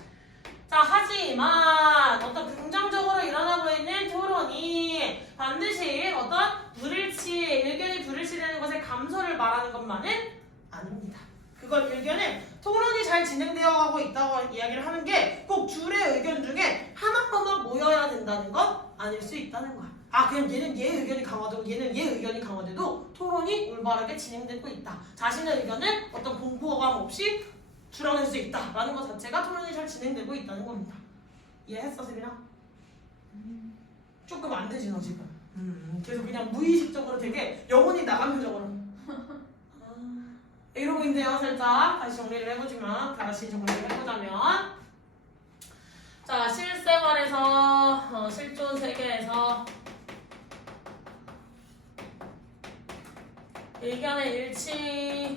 자, 하지만 어떤 긍정적으로 일어나고 있는 토론이 반드시 어떤 의견이 불일치되는 것의 감소를 말하는 것만은 아닙니다. 그걸 의견은 토론이 잘 진행되어 가고 있다고 이야기를 하는 게 꼭 둘의 의견 중에 하나만 모여야 된다는 건 아닐 수 있다는 거야. 그냥 얘는 얘 의견이 강화되고 얘는 얘 의견이 강화돼도 토론이 올바르게 진행되고 있다. 자신의 의견은 어떤 공포감 없이 드러낼 수 있다라는 것 자체가 토론이 잘 진행되고 있다는 겁니다. 이해했어, 세빈아? 조금 안 되지 너 지금. 계속 그냥 무의식적으로 되게 영혼이 나간 표정으로 이러고 있네요. 살짝 다시 정리를 해보지만 다시 정리를 해보자면 자, 실생활에서 실존 세계에서 의견의 일치라고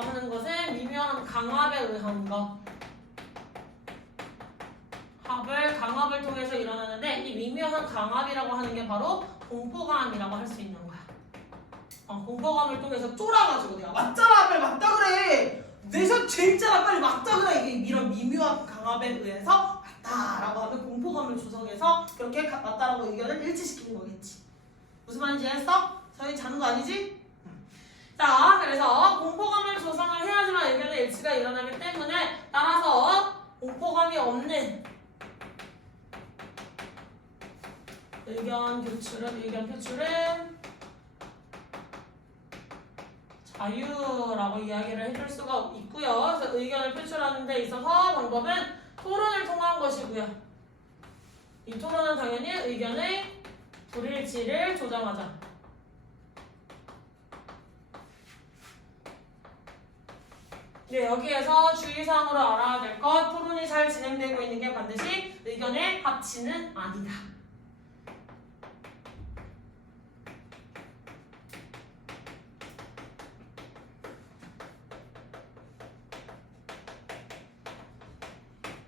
하는 것은 미묘한 강압에 의한 것. 강압을 통해서 일어나는데 이 미묘한 강압이라고 하는 게 바로 공포감이라고 할 수 있는 거야. 공포감을 통해서 쫄아가지고 내가 맞잖아 빨리 맞다 그래 내가 진짜라 빨리 맞다 그래 이런 미묘한 강압에 의해서 맞다라고 하는 공포감을 조성해서 그렇게 맞다라고 의견을 일치시키는 거겠지. 무슨 말인지 했어? 서연이 자는 거 아니지? 자, 그래서 공포감을 조성을 해야지만 의견의 일치가 일어나기 때문에 따라서 공포감이 없는 의견 표출은 자유라고 이야기를 해줄 수가 있고요. 그래서 의견을 표출하는 데 있어서 방법은 토론을 통한 것이고요. 이 토론은 당연히 의견의 불일치를 조정하자. 네, 여기에서 주의사항으로 알아야 될 것, 토론이 잘 진행되고 있는 게 반드시 의견의 합치는 아니다.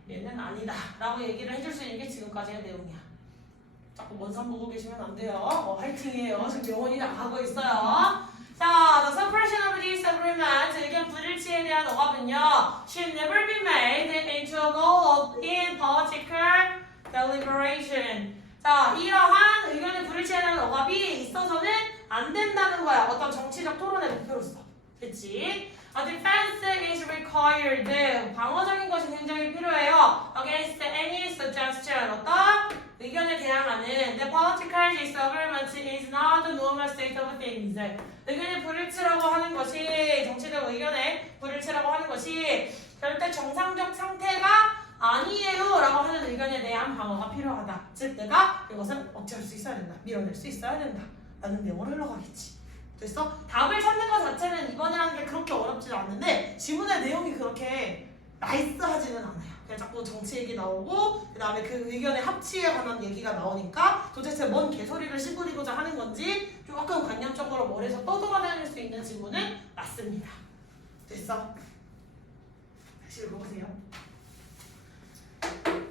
얘는 아니다 라고 얘기를 해줄 수 있는 게 지금까지의 내용이야. 자, 자꾸 먼산 보고 계시면 안 돼요. 화이팅이에요. 지금 영혼이 나가고 있어요. 자, the suppression of disagreement, 의견 불일치에 대한 억압은요, should never be made into a goal in political deliberation. 자, 이러한 의견의 불일치에 대한 억압이 있어서는 안 된다는 거야. 어떤 정치적 토론의 목표로서. 됐지? A defense is required. 방어적인 것이 굉장히 필요해요. Against any suggestion. 어떤 의견에 대항하는 the political disagreement is not the normal state of things. 의견의 불일치라고 하는 것이 정치적 의견의 불일치라고 하는 것이 절대 정상적 상태가 아니에요 라고 하는 의견에 대한 방어가 필요하다. 즉 내가 이것을 억제할 수 있어야 된다. 밀어낼 수 있어야 된다. 라는 내용으로 흘러가겠지. 됐어? 답을 찾는 것 자체는 이번이라는 게 그렇게 어렵지 않는데 지문의 내용이 그렇게 나이스하지는 않아요. 그냥 자꾸 정치 얘기 나오고 그 다음에 그 의견의 합치에 관한 얘기가 나오니까 도대체 뭔 개소리를 씹으리고자 하는 건지 조금 관념적으로 머리에서 떠돌아다닐 수 있는 지문은 맞습니다. 됐어? 다시 읽어보세요.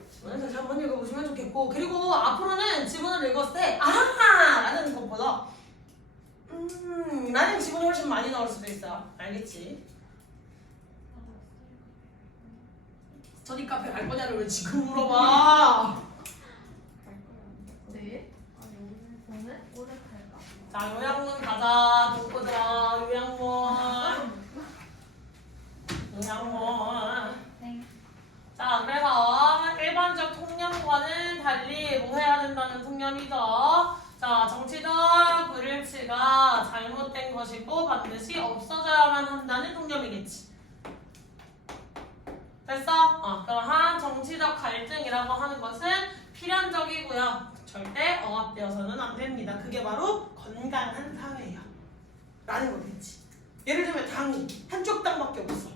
지문을 다시 한번 읽어보시면 좋겠고 그리고 앞으로는 지문을 읽었을 때 아하! 라는 것보다 라는 지문이 훨씬 많이 나올 수도 있어요. 알겠지? 스터디 카페 갈 거냐를 왜 지금 물어봐? 네? 오늘 갈까? 자, 요양문 가자. 동포들아, 요양문. 요양문. 네. 자, 그래서 일반적 통념과는 달리 뭐 해야 된다는 통념이죠. 자, 정치적 불일치가 잘못된 것이고 반드시 없어져야만 한다는 통념이겠지. 됐어? 그러한 정치적 갈등이라고 하는 것은 필연적이고요. 절대 억압되어서는 안 됩니다. 그게 바로 건강한 사회예요. 라는 거겠지. 예를 들면 당이 한쪽 당밖에 없어.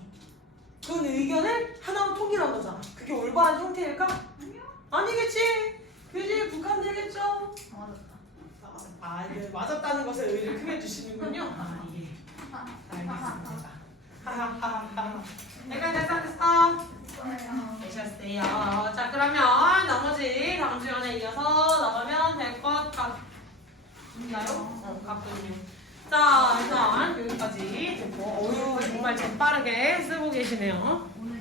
그 의견을 하나로 통일한 거잖아. 그게 올바른 형태일까? 아니겠지. 그지? 북한 되겠죠? 맞았다. 이게 맞았다는 것에 의의를 크게 주시는군요. 예. 알겠습니다. 하하하하. 됐어. 되셨어요. 자, 그러면 나머지 다음 시간에 이어서 나가면 될 것 같나요? 같군요. 자, 일단 여기까지 됐고, 어유 정말 재빠르게 쓰고 계시네요. 오늘